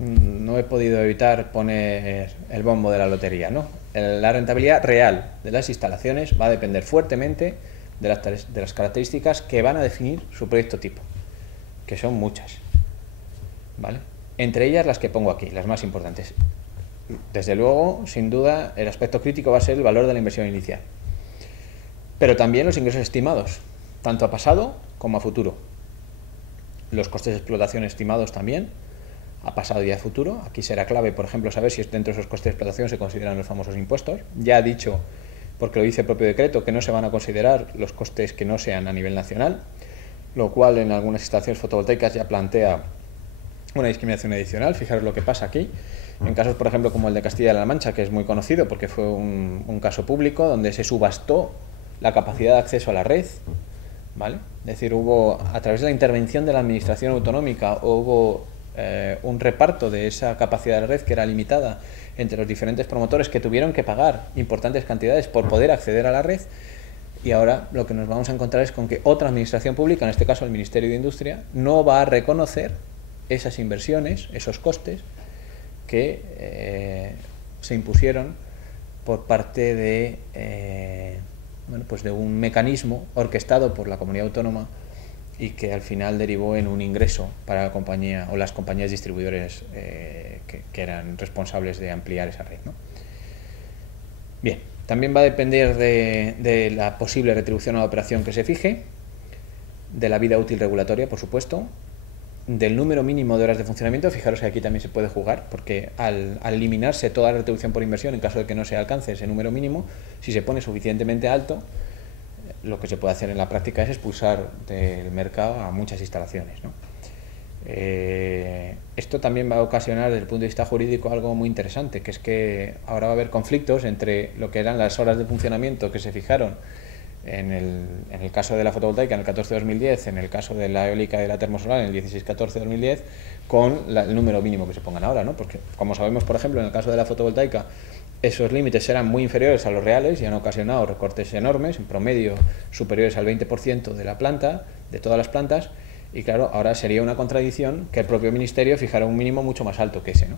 no he podido evitar poner el bombo de la lotería, ¿no? La rentabilidad real de las instalaciones va a depender fuertemente de las características que van a definir su proyecto tipo, que son muchas, ¿vale? Entre ellas las que pongo aquí, las más importantes. Desde luego, sin duda, el aspecto crítico va a ser el valor de la inversión inicial, pero también los ingresos estimados, tanto a pasado como a futuro. Los costes de explotación estimados también, a pasado y a futuro. Aquí será clave, por ejemplo, saber si dentro de esos costes de explotación se consideran los famosos impuestos. Ya ha dicho, porque lo dice el propio decreto, que no se van a considerar los costes que no sean a nivel nacional, lo cual en algunas instalaciones fotovoltaicas ya plantea una discriminación adicional. Fijaros lo que pasa aquí. En casos, por ejemplo, como el de Castilla-La Mancha, que es muy conocido porque fue un caso público donde se subastó la capacidad de acceso a la red, ¿vale? Es decir, a través de la intervención de la administración autonómica, hubo un reparto de esa capacidad de la red que era limitada entre los diferentes promotores que tuvieron que pagar importantes cantidades por poder acceder a la red, y ahora lo que nos vamos a encontrar es con que otra administración pública, en este caso el Ministerio de Industria, no va a reconocer esas inversiones, esos costes que se impusieron por parte de pues de un mecanismo orquestado por la comunidad autónoma y que al final derivó en un ingreso para la compañía o las compañías distribuidores que eran responsables de ampliar esa red, ¿no? Bien, también va a depender de la posible retribución a la operación que se fije, de la vida útil regulatoria, por supuesto, del número mínimo de horas de funcionamiento. Fijaros que aquí también se puede jugar, porque al eliminarse toda la retribución por inversión, en caso de que no se alcance ese número mínimo, si se pone suficientemente alto, lo que se puede hacer en la práctica es expulsar del mercado a muchas instalaciones, ¿no? Esto también va a ocasionar desde el punto de vista jurídico algo muy interesante, que es que ahora va a haber conflictos entre lo que eran las horas de funcionamiento que se fijaron en el caso de la fotovoltaica en el 14-2010, en el caso de la eólica y de la termosolar en el 16-14-2010, con el número mínimo que se pongan ahora, ¿no? Porque, como sabemos, por ejemplo, en el caso de la fotovoltaica, esos límites eran muy inferiores a los reales y han ocasionado recortes enormes, en promedio superiores al 20% de la planta, de todas las plantas, y claro, ahora sería una contradicción que el propio Ministerio fijara un mínimo mucho más alto que ese, ¿no?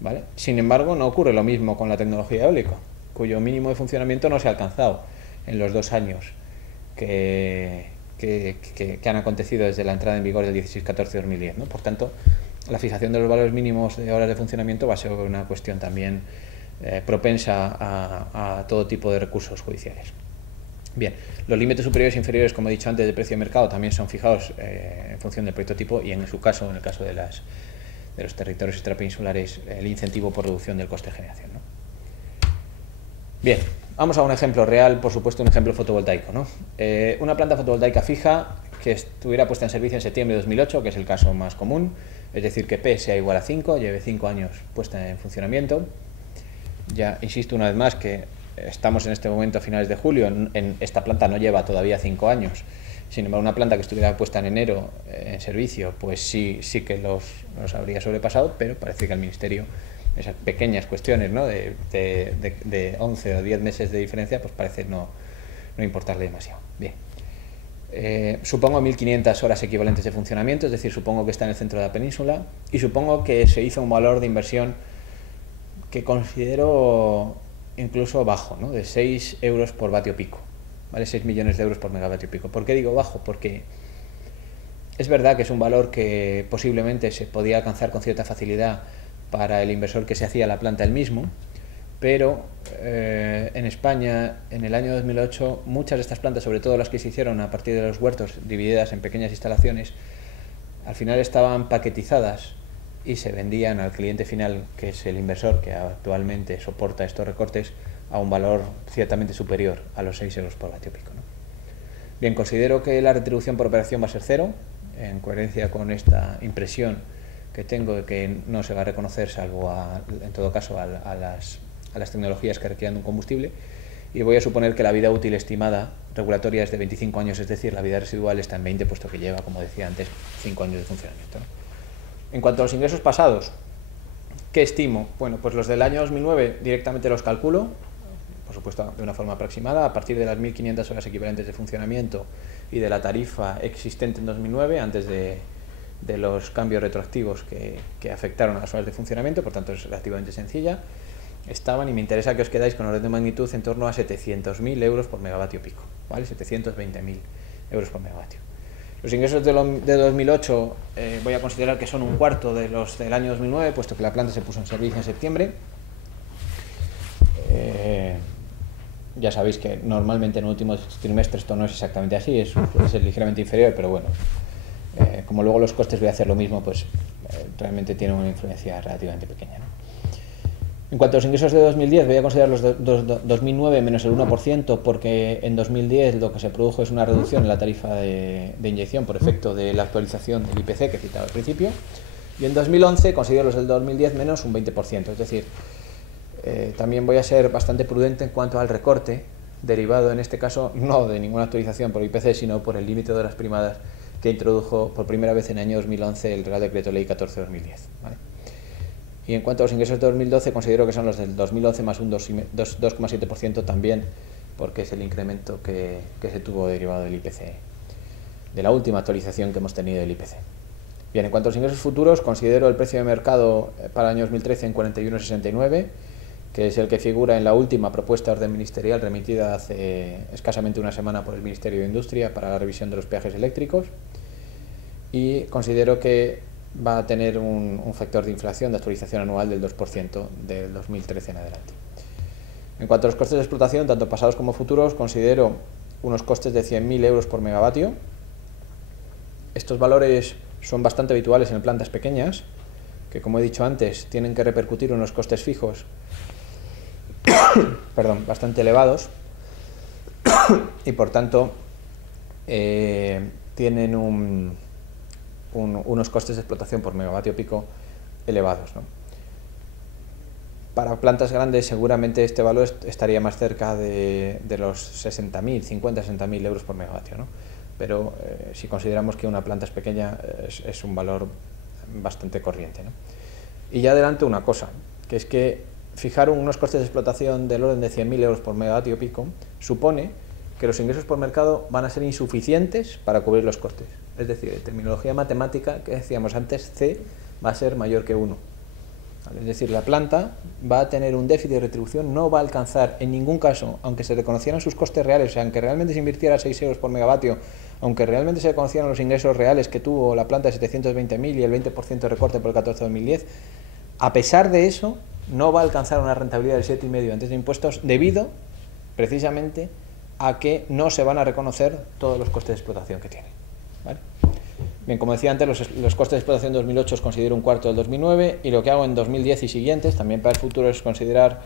¿vale? Sin embargo, no ocurre lo mismo con la tecnología eólica, cuyo mínimo de funcionamiento no se ha alcanzado en los 2 años que han acontecido desde la entrada en vigor del 16-14-2010, ¿no? Por tanto, la fijación de los valores mínimos de horas de funcionamiento va a ser una cuestión también propensa a todo tipo de recursos judiciales. Bien, los límites superiores e inferiores, como he dicho antes, de precio de mercado también son fijados en función del proyecto tipo y en su caso, en el caso de los territorios extrapeninsulares, el incentivo por reducción del coste de generación, ¿no? Bien, vamos a un ejemplo real, por supuesto un ejemplo fotovoltaico, ¿no? Una planta fotovoltaica fija que estuviera puesta en servicio en septiembre de 2008, que es el caso más común, es decir, que P sea igual a 5, lleve 5 años puesta en funcionamiento. Ya insisto una vez más que estamos en este momento a finales de julio, esta planta no lleva todavía 5 años, sin embargo una planta que estuviera puesta en enero en servicio, pues sí que los habría sobrepasado, pero parece que al Ministerio esas pequeñas cuestiones, ¿no?, de 11 o 10 meses de diferencia, pues parece no importarle demasiado. Bien. Supongo 1.500 horas equivalentes de funcionamiento, es decir, supongo que está en el centro de la península y supongo que se hizo un valor de inversión que considero incluso bajo, ¿no?, de 6 euros por vatio pico, ¿vale? 6 millones de euros por megavatio pico. ¿Por qué digo bajo? Porque es verdad que es un valor que posiblemente se podía alcanzar con cierta facilidad para el inversor que se hacía la planta él mismo, pero en España, en el año 2008, muchas de estas plantas, sobre todo las que se hicieron a partir de los huertos divididas en pequeñas instalaciones, al final estaban paquetizadas y se vendían al cliente final, que es el inversor que actualmente soporta estos recortes, a un valor ciertamente superior a los 6 euros por vatio pico, ¿no? Bien, considero que la retribución por operación va a ser cero, en coherencia con esta impresión que tengo de que no se va a reconocer, salvo en todo caso a las tecnologías que requieran un combustible, y voy a suponer que la vida útil estimada regulatoria es de 25 años, es decir, la vida residual está en 20, puesto que lleva, como decía antes, 5 años de funcionamiento, ¿no? En cuanto a los ingresos pasados, ¿qué estimo? Bueno, pues los del año 2009 directamente los calculo, por supuesto de una forma aproximada, a partir de las 1.500 horas equivalentes de funcionamiento y de la tarifa existente en 2009, antes de los cambios retroactivos que afectaron a las horas de funcionamiento, por tanto es relativamente sencilla. Estaban, y me interesa que os quedáis con orden de magnitud, en torno a 700.000 euros por megavatio pico, ¿vale? 720.000 euros por megavatio. Los ingresos de 2008 voy a considerar que son un cuarto de los del año 2009, puesto que la planta se puso en servicio en septiembre. Ya sabéis que normalmente en el último trimestre esto no es exactamente así, puede ser ligeramente inferior, pero bueno, como luego los costes voy a hacer lo mismo, pues realmente tiene una influencia relativamente pequeña, ¿no? En cuanto a los ingresos de 2010, voy a considerar los 2009 menos el 1%, porque en 2010 lo que se produjo es una reducción en la tarifa de inyección por efecto de la actualización del IPC que he citado al principio, y en 2011 considero los del 2010 menos un 20%, es decir, también voy a ser bastante prudente en cuanto al recorte, derivado en este caso no de ninguna actualización por IPC, sino por el límite de horas primadas que introdujo por primera vez en el año 2011 el Real Decreto Ley 14/2010, ¿vale? Y en cuanto a los ingresos de 2012, considero que son los del 2011 más un 2,7% también, porque es el incremento que se tuvo derivado del IPC, de la última actualización que hemos tenido del IPC. Bien, en cuanto a los ingresos futuros, considero el precio de mercado para el año 2013 en 41,69, que es el que figura en la última propuesta de orden ministerial remitida hace escasamente una semana por el Ministerio de Industria para la revisión de los peajes eléctricos, y considero que va a tener un factor de inflación de actualización anual del 2% del 2013 en adelante. En cuanto a los costes de explotación, tanto pasados como futuros, considero unos costes de 100.000 euros por megavatio. Estos valores son bastante habituales en plantas pequeñas, que como he dicho antes, tienen que repercutir unos costes fijos bastante elevados y por tanto tienen unos costes de explotación por megavatio pico elevados, ¿no? Para plantas grandes seguramente este valor estaría más cerca de los 50-60.000 euros por megavatio, ¿no? Pero si consideramos que una planta es pequeña, es un valor bastante corriente, ¿no? Y ya adelanto una cosa, que es que fijar unos costes de explotación del orden de 100.000 euros por megavatio pico supone que los ingresos por mercado van a ser insuficientes para cubrir los costes. Es decir, en terminología matemática que decíamos antes, C va a ser mayor que 1. ¿vale? Es decir, la planta va a tener un déficit de retribución, no va a alcanzar en ningún caso, aunque se reconocieran sus costes reales, o sea, aunque realmente se invirtiera 6 euros por megavatio, aunque realmente se conocieran los ingresos reales que tuvo la planta de 720.000 y el 20% de recorte por el 14-2010, a pesar de eso, no va a alcanzar una rentabilidad del 7,5 antes de impuestos debido, precisamente, a que no se van a reconocer todos los costes de explotación que tiene, ¿vale? Bien, como decía antes, los costes de explotación de 2008 os considero un cuarto del 2009 y lo que hago en 2010 y siguientes, también para el futuro, es considerar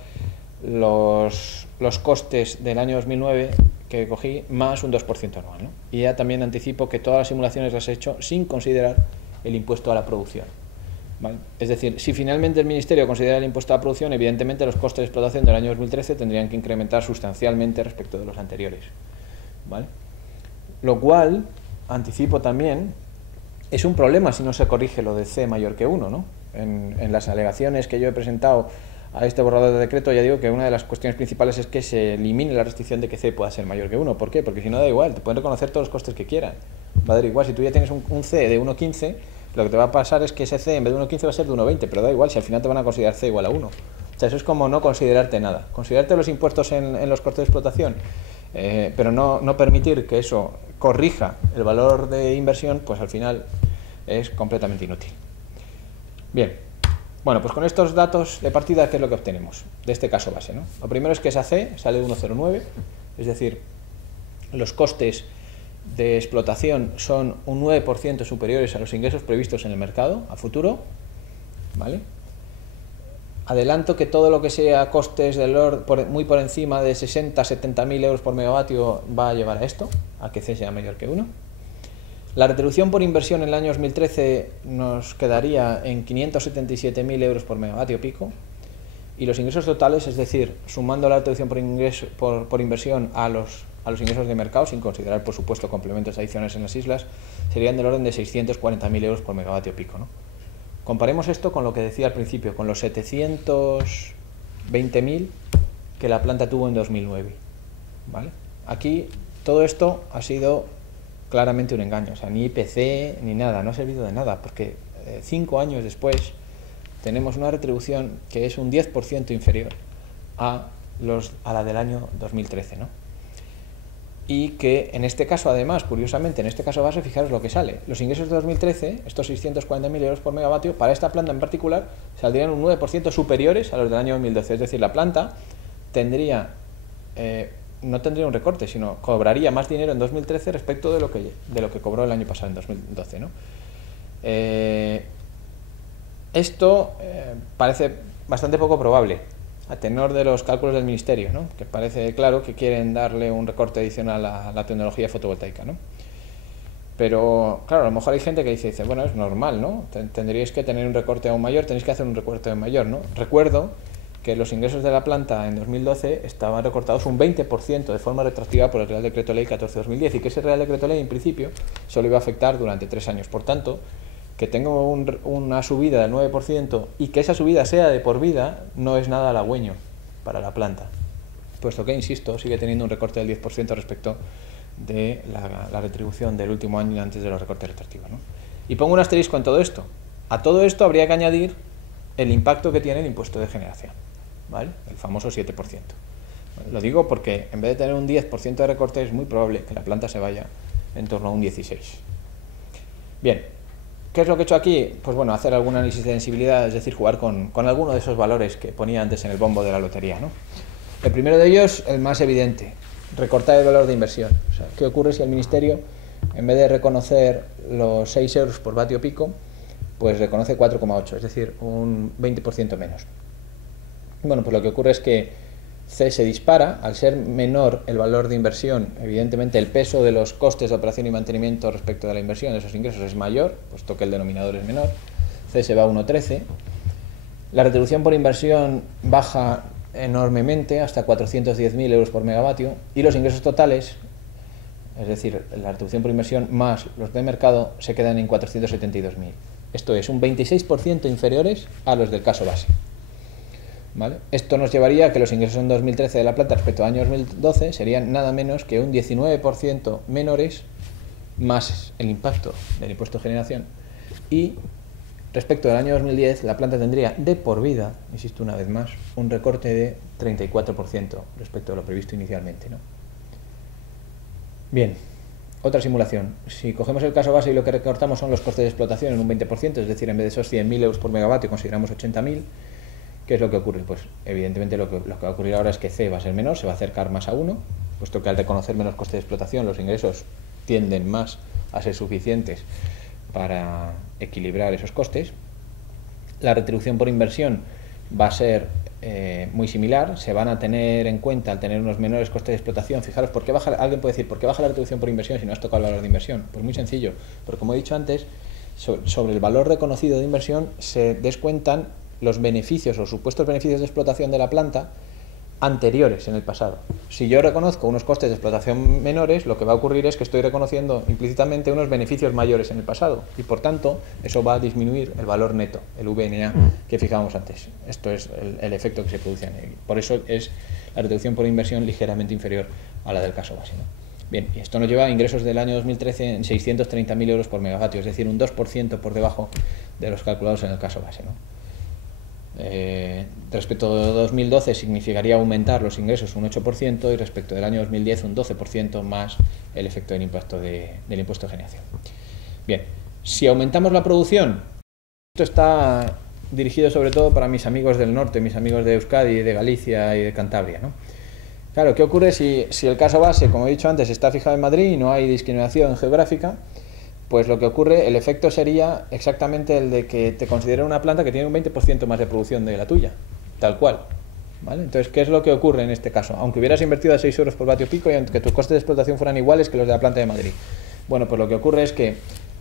los costes del año 2009 que cogí más un 2% anual, ¿no? Y ya también anticipo que todas las simulaciones las he hecho sin considerar el impuesto a la producción, ¿vale? Es decir, si finalmente el Ministerio considera el impuesto a la producción, evidentemente los costes de explotación del año 2013 tendrían que incrementar sustancialmente respecto de los anteriores, ¿vale? Lo cual, anticipo también, es un problema si no se corrige lo de C mayor que 1, ¿no? En las alegaciones que yo he presentado a este borrador de decreto ya digo que una de las cuestiones principales es que se elimine la restricción de que C pueda ser mayor que 1. ¿Por qué? Porque si no da igual, te pueden reconocer todos los costes que quieran. Va a dar igual, si tú ya tienes un C de 1,15, lo que te va a pasar es que ese C en vez de 1,15 va a ser de 1,20, pero da igual si al final te van a considerar C igual a 1. O sea, eso es como no considerarte nada. Considerarte los impuestos en los costes de explotación, pero no permitir que eso corrija el valor de inversión, pues al final es completamente inútil. Bien, bueno, pues con estos datos de partida, ¿qué es lo que obtenemos de este caso base, ¿no? Lo primero es que esa C sale de 1,09, es decir, los costes de explotación son un 9% superiores a los ingresos previstos en el mercado a futuro, ¿vale? Adelanto que todo lo que sea costes muy por encima de 60-70.000 euros por megavatio va a llevar a esto, a que C sea mayor que 1. La retribución por inversión en el año 2013 nos quedaría en 577.000 euros por megavatio pico, y los ingresos totales, es decir, sumando la retribución por inversión a los ingresos de mercado, sin considerar por supuesto complementos adicionales en las islas, serían del orden de 640.000 euros por megavatio pico, ¿no? Comparemos esto con lo que decía al principio, con los 720.000 que la planta tuvo en 2009, ¿vale? Aquí todo esto ha sido claramente un engaño, o sea, ni IPC ni nada, no ha servido de nada, porque 5 años después tenemos una retribución que es un 10% inferior a la del año 2013, ¿no? Y que en este caso, además, curiosamente, en este caso base, fijaros lo que sale. Los ingresos de 2013, estos 640.000 euros por megavatio, para esta planta en particular, saldrían un 9% superiores a los del año 2012. Es decir, la planta tendría, no tendría un recorte, sino cobraría más dinero en 2013 respecto de lo que cobró el año pasado, en 2012, ¿no? Esto parece bastante poco probable, a tenor de los cálculos del Ministerio, ¿no? Que parece claro que quieren darle un recorte adicional a la tecnología fotovoltaica, ¿no? Pero, claro, a lo mejor hay gente que dice, bueno, es normal, ¿no? Tendríais que tener un recorte aún mayor, tenéis que hacer un recorte aún mayor, ¿no? Recuerdo que los ingresos de la planta en 2012 estaban recortados un 20% de forma retroactiva por el Real Decreto Ley 14/2010, y que ese Real Decreto Ley, en principio, solo iba a afectar durante 3 años. Por tanto, que tenga una subida del 9% y que esa subida sea de por vida no es nada halagüeño para la planta, puesto que, insisto, sigue teniendo un recorte del 10% respecto de la retribución del último año antes de los recortes retroactivos, ¿no? Y pongo un asterisco en todo esto. A todo esto habría que añadir el impacto que tiene el impuesto de generación, ¿vale? El famoso 7%. Lo digo porque en vez de tener un 10% de recorte, es muy probable que la planta se vaya en torno a un 16%. Bien. ¿Qué es lo que he hecho aquí? Pues bueno, hacer algún análisis de sensibilidad, es decir, jugar con alguno de esos valores que ponía antes en el bombo de la lotería, ¿no? El primero de ellos, el más evidente, recortar el valor de inversión. O sea, ¿qué ocurre si el Ministerio, en vez de reconocer los 6 euros por vatio pico, pues reconoce 4,8, es decir, un 20% menos? Bueno, pues lo que ocurre es que C se dispara, al ser menor el valor de inversión, evidentemente el peso de los costes de operación y mantenimiento respecto de la inversión de esos ingresos es mayor, puesto que el denominador es menor. C se va a 1,13. La retribución por inversión baja enormemente hasta 410.000 euros por megavatio, y los ingresos totales, es decir, la retribución por inversión más los de mercado, se quedan en 472.000. Esto es un 26% inferiores a los del caso base, ¿vale? Esto nos llevaría a que los ingresos en 2013 de la planta respecto al año 2012 serían nada menos que un 19% menores, más el impacto del impuesto de generación, y respecto del año 2010, la planta tendría de por vida, insisto una vez más, un recorte de 34% respecto a lo previsto inicialmente, ¿no? Bien, otra simulación. Si cogemos el caso base y lo que recortamos son los costes de explotación en un 20%, es decir, en vez de esos 100.000 euros por megavatio consideramos 80.000, ¿qué es lo que ocurre? Pues evidentemente lo que va a ocurrir ahora es que C va a ser menor, se va a acercar más a 1, puesto que al reconocer menos costes de explotación los ingresos tienden más a ser suficientes para equilibrar esos costes. La retribución por inversión va a ser muy similar, se van a tener en cuenta al tener unos menores costes de explotación. Fijaros, ¿por qué baja? Alguien puede decir, ¿por qué baja la retribución por inversión si no has tocado el valor de inversión? Pues muy sencillo, porque como he dicho antes, sobre el valor reconocido de inversión se descuentan los beneficios o supuestos beneficios de explotación de la planta anteriores en el pasado. Si yo reconozco unos costes de explotación menores, lo que va a ocurrir es que estoy reconociendo implícitamente unos beneficios mayores en el pasado y por tanto eso va a disminuir el valor neto, el VNA que fijábamos antes. Esto es el efecto que se produce en él. Por eso es la retribución por inversión ligeramente inferior a la del caso base, ¿no? Bien, y esto nos lleva a ingresos del año 2013 en 630.000 euros por megavatio, es decir, un 2% por debajo de los calculados en el caso base, ¿no? Respecto de 2012 significaría aumentar los ingresos un 8% y respecto del año 2010 un 12% más el efecto del impacto del impuesto de generación. Bien, si aumentamos la producción, esto está dirigido sobre todo para mis amigos del norte, mis amigos de Euskadi, de Galicia y de Cantabria, ¿no? Claro, ¿qué ocurre si el caso base, como he dicho antes, está fijado en Madrid y no hay discriminación geográfica? Pues lo que ocurre, el efecto sería exactamente el de que te considera una planta que tiene un 20% más de producción de la tuya, tal cual, ¿vale? Entonces, ¿qué es lo que ocurre en este caso? Aunque hubieras invertido a 6 euros por vatio pico y aunque tus costes de explotación fueran iguales que los de la planta de Madrid. Bueno, pues lo que ocurre es que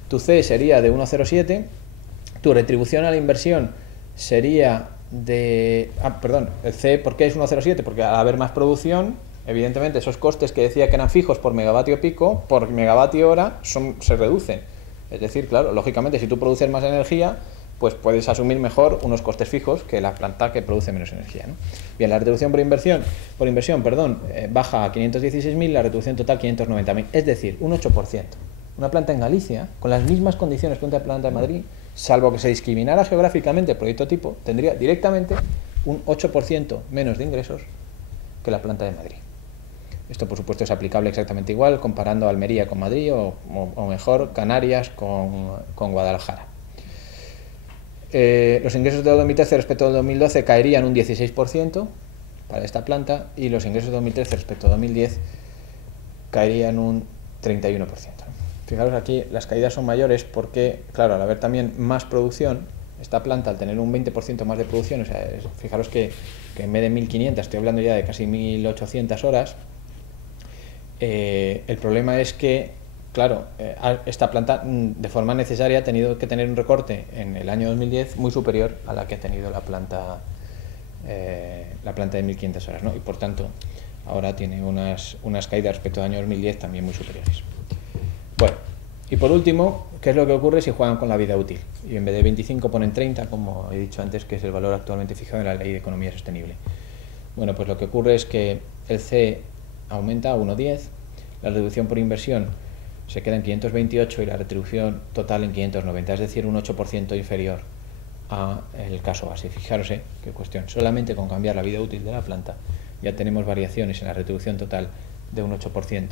tu C sería de 1,07, tu retribución a la inversión sería de... el C, ¿por qué es 1,07? Porque al haber más producción, evidentemente esos costes que decía que eran fijos por megavatio pico, por megavatio hora, se reducen. Es decir, claro, lógicamente si tú produces más energía, pues puedes asumir mejor unos costes fijos que la planta que produce menos energía, ¿no? Bien, la retribución por inversión, baja a 516.000, la retribución total 590.000, es decir, un 8%. Una planta en Galicia, con las mismas condiciones que una planta de Madrid, salvo que se discriminara geográficamente el proyecto tipo, tendría directamente un 8% menos de ingresos que la planta de Madrid. Esto, por supuesto, es aplicable exactamente igual, comparando Almería con Madrid o mejor, Canarias con Guadalajara. Los ingresos de 2013 respecto al 2012 caerían un 16% para esta planta y los ingresos de 2013 respecto a 2010 caerían un 31%. Fijaros, aquí las caídas son mayores porque, claro, al haber también más producción, esta planta al tener un 20% más de producción, o sea, fijaros que en vez de 1.500 estoy hablando ya de casi 1.800 horas. El problema es que, claro, esta planta de forma necesaria ha tenido que tener un recorte en el año 2010 muy superior a la que ha tenido la planta de 1.500 horas, ¿no? Y por tanto ahora tiene unas caídas respecto al año 2010 también muy superiores. Bueno, y por último, ¿qué es lo que ocurre si juegan con la vida útil? Y en vez de 25 ponen 30, como he dicho antes, que es el valor actualmente fijado en la Ley de Economía Sostenible. Bueno, pues lo que ocurre es que el C aumenta a 1,10, la retribución por inversión se queda en 528 y la retribución total en 590, es decir, un 8% inferior al caso base. Fijaros, qué cuestión, solamente con cambiar la vida útil de la planta ya tenemos variaciones en la retribución total de un 8%.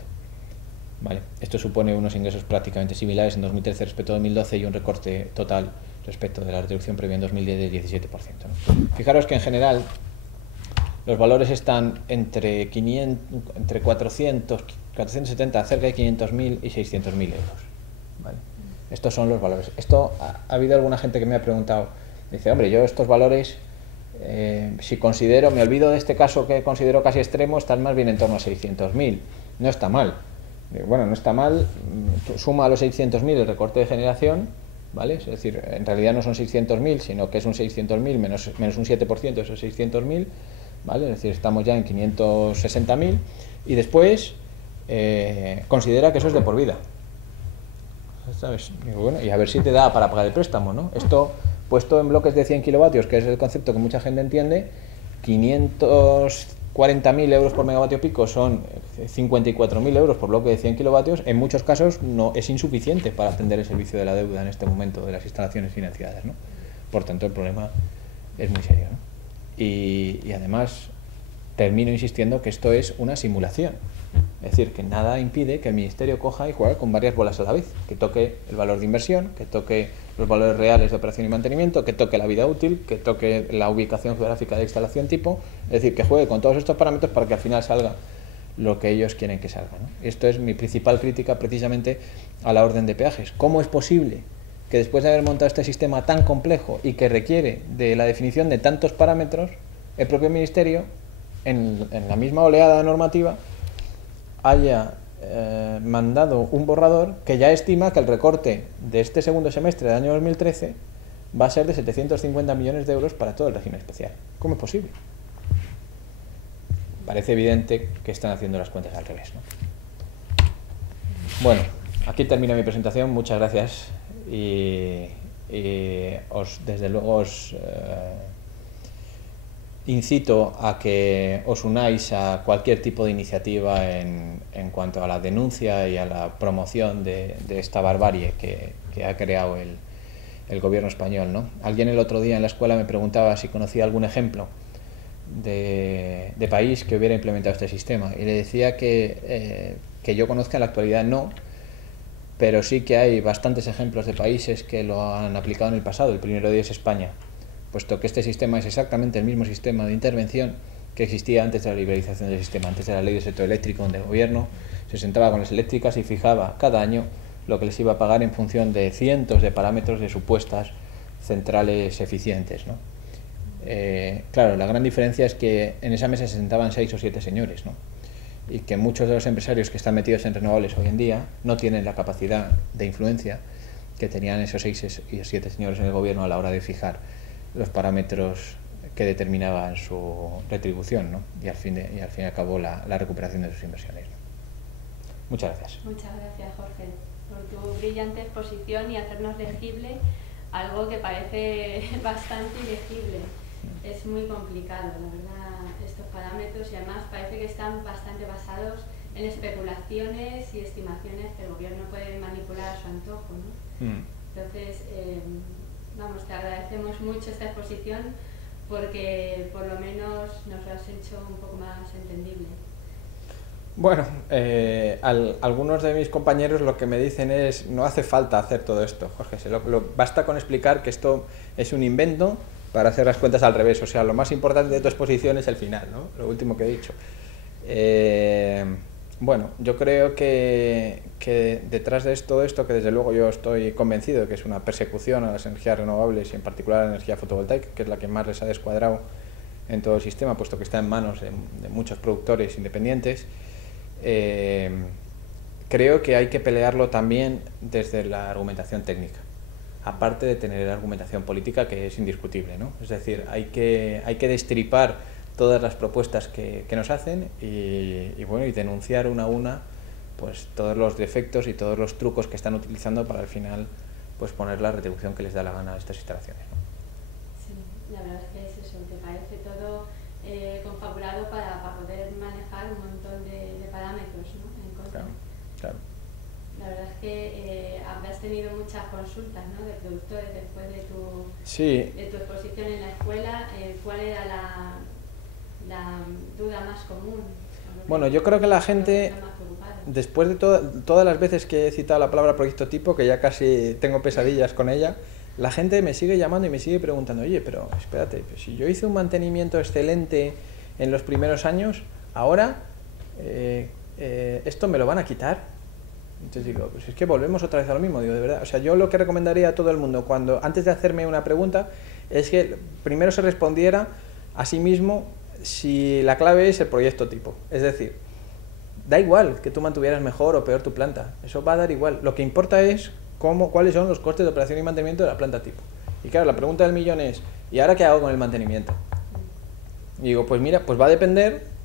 ¿Vale? Esto supone unos ingresos prácticamente similares en 2013 respecto a 2012 y un recorte total respecto de la retribución previa en 2010 del 17%, ¿no? Fijaros que en general los valores están entre 470, cerca de 500.000 y 600.000 euros. ¿Vale? Estos son los valores. Esto ha habido alguna gente que me ha preguntado, dice, hombre, yo estos valores, si considero, me olvido de este caso que considero casi extremo, están más bien en torno a 600.000. No está mal. Bueno, no está mal, suma a los 600.000 el recorte de generación, ¿vale? Es decir, en realidad no son 600.000, sino que es un 600.000 menos un 7% de esos 600.000, ¿vale? Es decir, estamos ya en 560.000 y después considera que eso es de por vida, ¿sabes? Y bueno, y a ver si te da para pagar el préstamo, ¿no? Esto puesto en bloques de 100 kilovatios, que es el concepto que mucha gente entiende, 540 40.000 euros por megavatio pico son 54.000 euros por bloque de 100 kilovatios, en muchos casos no es insuficiente para atender el servicio de la deuda en este momento de las instalaciones financiadas, ¿no? Por tanto, el problema es muy serio, ¿no? Y además termino insistiendo que esto es una simulación. Es decir, que nada impide que el Ministerio coja y juegue con varias bolas a la vez, que toque el valor de inversión, que toque los valores reales de operación y mantenimiento, que toque la vida útil, que toque la ubicación geográfica de instalación tipo, es decir, que juegue con todos estos parámetros para que al final salga lo que ellos quieren que salga, ¿no? Esto es mi principal crítica precisamente a la orden de peajes. ¿Cómo es posible que después de haber montado este sistema tan complejo y que requiere de la definición de tantos parámetros, el propio Ministerio, en la misma oleada normativa, haya mandado un borrador que ya estima que el recorte de este segundo semestre del año 2013 va a ser de 750 millones de euros para todo el régimen especial? ¿Cómo es posible? Parece evidente que están haciendo las cuentas al revés, ¿no? Bueno, aquí termina mi presentación. Muchas gracias y desde luego os incito a que os unáis a cualquier tipo de iniciativa en cuanto a la denuncia y a la promoción de esta barbarie que ha creado el gobierno español, ¿no? Alguien el otro día en la escuela me preguntaba si conocía algún ejemplo de país que hubiera implementado este sistema, y le decía que yo conozca en la actualidad no, pero sí que hay bastantes ejemplos de países que lo han aplicado en el pasado. El primero de ellos es España, puesto que este sistema es exactamente el mismo sistema de intervención que existía antes de la liberalización del sistema, antes de la ley del sector eléctrico, donde el gobierno se sentaba con las eléctricas y fijaba cada año lo que les iba a pagar en función de cientos de parámetros de supuestas centrales eficientes, ¿no? Claro, la gran diferencia es que en esa mesa se sentaban 6 o 7 señores, ¿no? Y que muchos de los empresarios que están metidos en renovables hoy en día no tienen la capacidad de influencia que tenían esos 6 o 7 señores en el gobierno a la hora de fijar los parámetros que determinaban su retribución, ¿no? Y al fin y al cabo la recuperación de sus inversiones, ¿no? Muchas gracias. Muchas gracias, Jorge, por tu brillante exposición y hacernos legible algo que parece bastante ilegible. Es muy complicado, la verdad, estos parámetros, y además parece que están bastante basados en especulaciones y estimaciones que el gobierno puede manipular a su antojo, ¿no? Entonces, vamos, te agradecemos mucho esta exposición porque por lo menos nos lo has hecho un poco más entendible. Bueno, algunos de mis compañeros lo que me dicen es: no hace falta hacer todo esto, Jorge, basta con explicar que esto es un invento para hacer las cuentas al revés. O sea, lo más importante de tu exposición es el final, ¿no? Lo último que he dicho. Bueno, yo creo que detrás de todo esto, que desde luego yo estoy convencido de que es una persecución a las energías renovables y en particular a la energía fotovoltaica, que es la que más les ha descuadrado en todo el sistema, puesto que está en manos de muchos productores independientes, creo que hay que pelearlo también desde la argumentación técnica, aparte de tener argumentación política, que es indiscutible, ¿no? Es decir, hay que destripar todas las propuestas que nos hacen y bueno, y denunciar una a una pues todos los defectos y todos los trucos que están utilizando para al final pues poner la retribución que les da la gana a estas instalaciones, ¿no? Sí, la verdad es que es eso, que parece todo confabulado para poder manejar un montón de parámetros, ¿no? En contra. Claro. La verdad es que habrás tenido muchas consultas, ¿no?, de productores después de tu exposición en la escuela. ¿Cuál era la duda más común? Bueno, yo creo que la gente, después de todas las veces que he citado la palabra proyecto tipo, que ya casi tengo pesadillas con ella, la gente me sigue llamando y me sigue preguntando: oye, pero espérate, pues si yo hice un mantenimiento excelente en los primeros años, ahora esto me lo van a quitar. Entonces digo, pues es que volvemos otra vez a lo mismo. Digo, de verdad, o sea, yo lo que recomendaría a todo el mundo antes de hacerme una pregunta es que primero se respondiera a sí mismo si la clave es el proyecto tipo. Es decir, da igual que tú mantuvieras mejor o peor tu planta, eso va a dar igual. Lo que importa es cuáles son los costes de operación y mantenimiento de la planta tipo. Y claro, la pregunta del millón es: ¿y ahora qué hago con el mantenimiento? Y digo, pues mira, pues va a depender.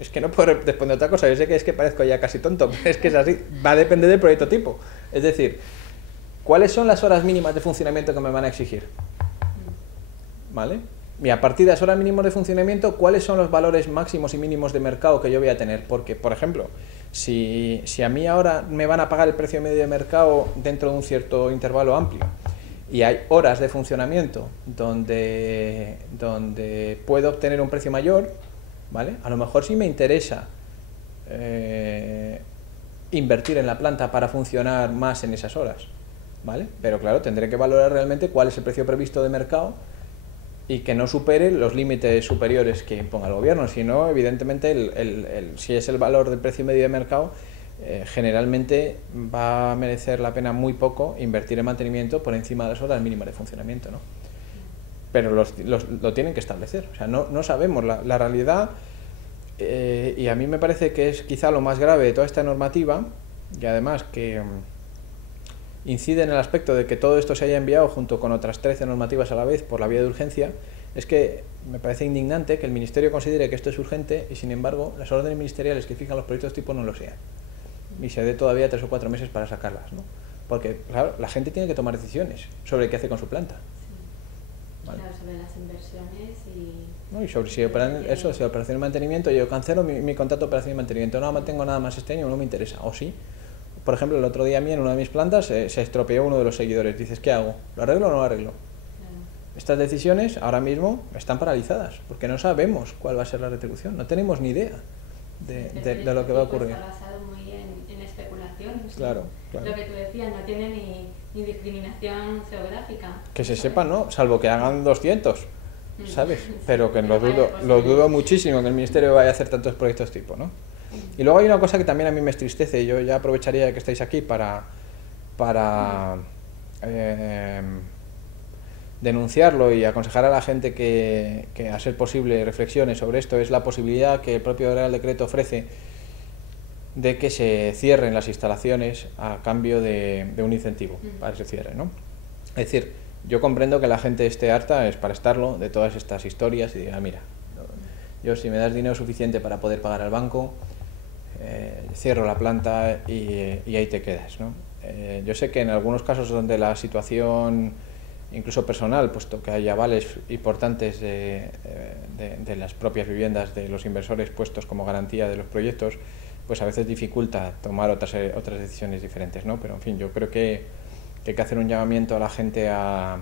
Es que no puedo responder otra cosa, yo sé que es que parezco ya casi tonto, pero es que es así, va a depender del proyecto tipo. Es decir, ¿cuáles son las horas mínimas de funcionamiento que me van a exigir? ¿Vale? Y a partir de esas horas mínimos de funcionamiento, ¿cuáles son los valores máximos y mínimos de mercado que yo voy a tener? Porque, por ejemplo, si a mí ahora me van a pagar el precio medio de mercado dentro de un cierto intervalo amplio y hay horas de funcionamiento donde puedo obtener un precio mayor, ¿vale? A lo mejor sí me interesa invertir en la planta para funcionar más en esas horas, ¿vale? Pero claro, tendré que valorar realmente cuál es el precio previsto de mercado y que no supere los límites superiores que imponga el gobierno. Si no, evidentemente, si es el valor del precio medio de mercado, generalmente va a merecer la pena muy poco invertir en mantenimiento por encima de las horas mínimas de funcionamiento, ¿no? Pero lo tienen que establecer. O sea, no sabemos la realidad, y a mí me parece que es quizá lo más grave de toda esta normativa, y además que incide en el aspecto de que todo esto se haya enviado junto con otras 13 normativas a la vez por la vía de urgencia. Es que me parece indignante que el Ministerio considere que esto es urgente y, sin embargo, las órdenes ministeriales que fijan los proyectos tipo no lo sean. Y se dé todavía 3 o 4 meses para sacarlas, ¿no? Porque, claro, la gente tiene que tomar decisiones sobre qué hace con su planta. Sí. ¿Vale? Claro, sobre las inversiones y... ¿No? Y sobre si operación de mantenimiento, yo cancelo mi contrato de operación de mantenimiento, no mantengo nada más este año, no me interesa, o sí. Por ejemplo, el otro día a mí en una de mis plantas se estropeó uno de los seguidores. Dices, ¿qué hago? ¿Lo arreglo o no lo arreglo? Estas decisiones ahora mismo están paralizadas porque no sabemos cuál va a ser la retribución. No tenemos ni idea de lo que va a ocurrir. Está basado muy en especulación. Claro, claro. Lo que tú decías, no tiene ni discriminación geográfica. Que se sepa, no, salvo que hagan 200, ¿sabes? Pero que lo dudo muchísimo que el Ministerio vaya a hacer tantos proyectos tipo, ¿no? Y luego hay una cosa que también a mí me entristece, y yo ya aprovecharía que estáis aquí para denunciarlo y aconsejar a la gente que a ser posible reflexione sobre esto. Es la posibilidad que el propio Real Decreto ofrece de que se cierren las instalaciones a cambio de un incentivo para ese cierre, ¿no? Es decir, yo comprendo que la gente esté harta, es para estarlo, de todas estas historias y diga, mira, yo si me das dinero suficiente para poder pagar al banco, cierro la planta y ahí te quedas, ¿no? Yo sé que en algunos casos donde la situación, incluso personal, puesto que hay avales importantes de las propias viviendas de los inversores puestos como garantía de los proyectos, pues a veces dificulta tomar otras decisiones diferentes, ¿no? Pero en fin, yo creo que hay que hacer un llamamiento a la gente a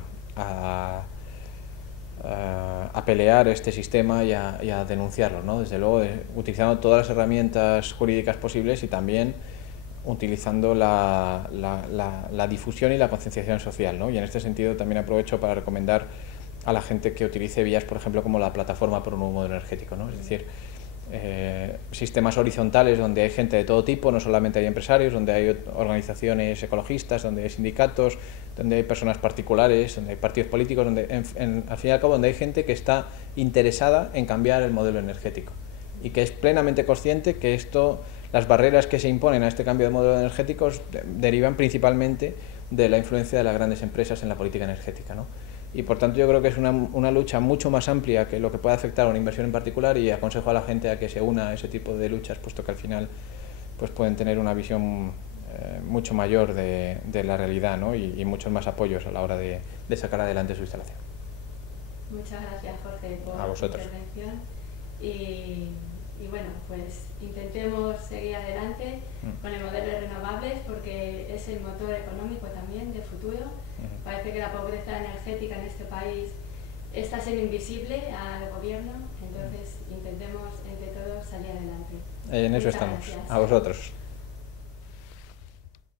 pelear este sistema y a denunciarlo, ¿no? Desde luego, utilizando todas las herramientas jurídicas posibles y también utilizando la difusión y la concienciación social, ¿no? Y en este sentido también aprovecho para recomendar a la gente que utilice vías, por ejemplo, como la plataforma por un nuevo modelo energético, ¿no? Es decir, sistemas horizontales donde hay gente de todo tipo, no solamente hay empresarios, donde hay organizaciones ecologistas, donde hay sindicatos, donde hay personas particulares, donde hay partidos políticos, donde al fin y al cabo donde hay gente que está interesada en cambiar el modelo energético y que es plenamente consciente que las barreras que se imponen a este cambio de modelo energético derivan principalmente de la influencia de las grandes empresas en la política energética, ¿no? Y por tanto yo creo que es una lucha mucho más amplia que lo que puede afectar a una inversión en particular, y aconsejo a la gente a que se una a ese tipo de luchas, puesto que al final pues pueden tener una visión mucho mayor de la realidad, ¿no? Y muchos más apoyos a la hora de sacar adelante su instalación. Muchas gracias, Jorge, por tu intervención. Y bueno, pues intentemos seguir adelante con el modelo de renovables, porque es el motor económico también de futuro. Parece que la pobreza energética en este país está siendo invisible al gobierno, entonces intentemos entre todos salir adelante. En eso estamos. Gracias. A vosotros.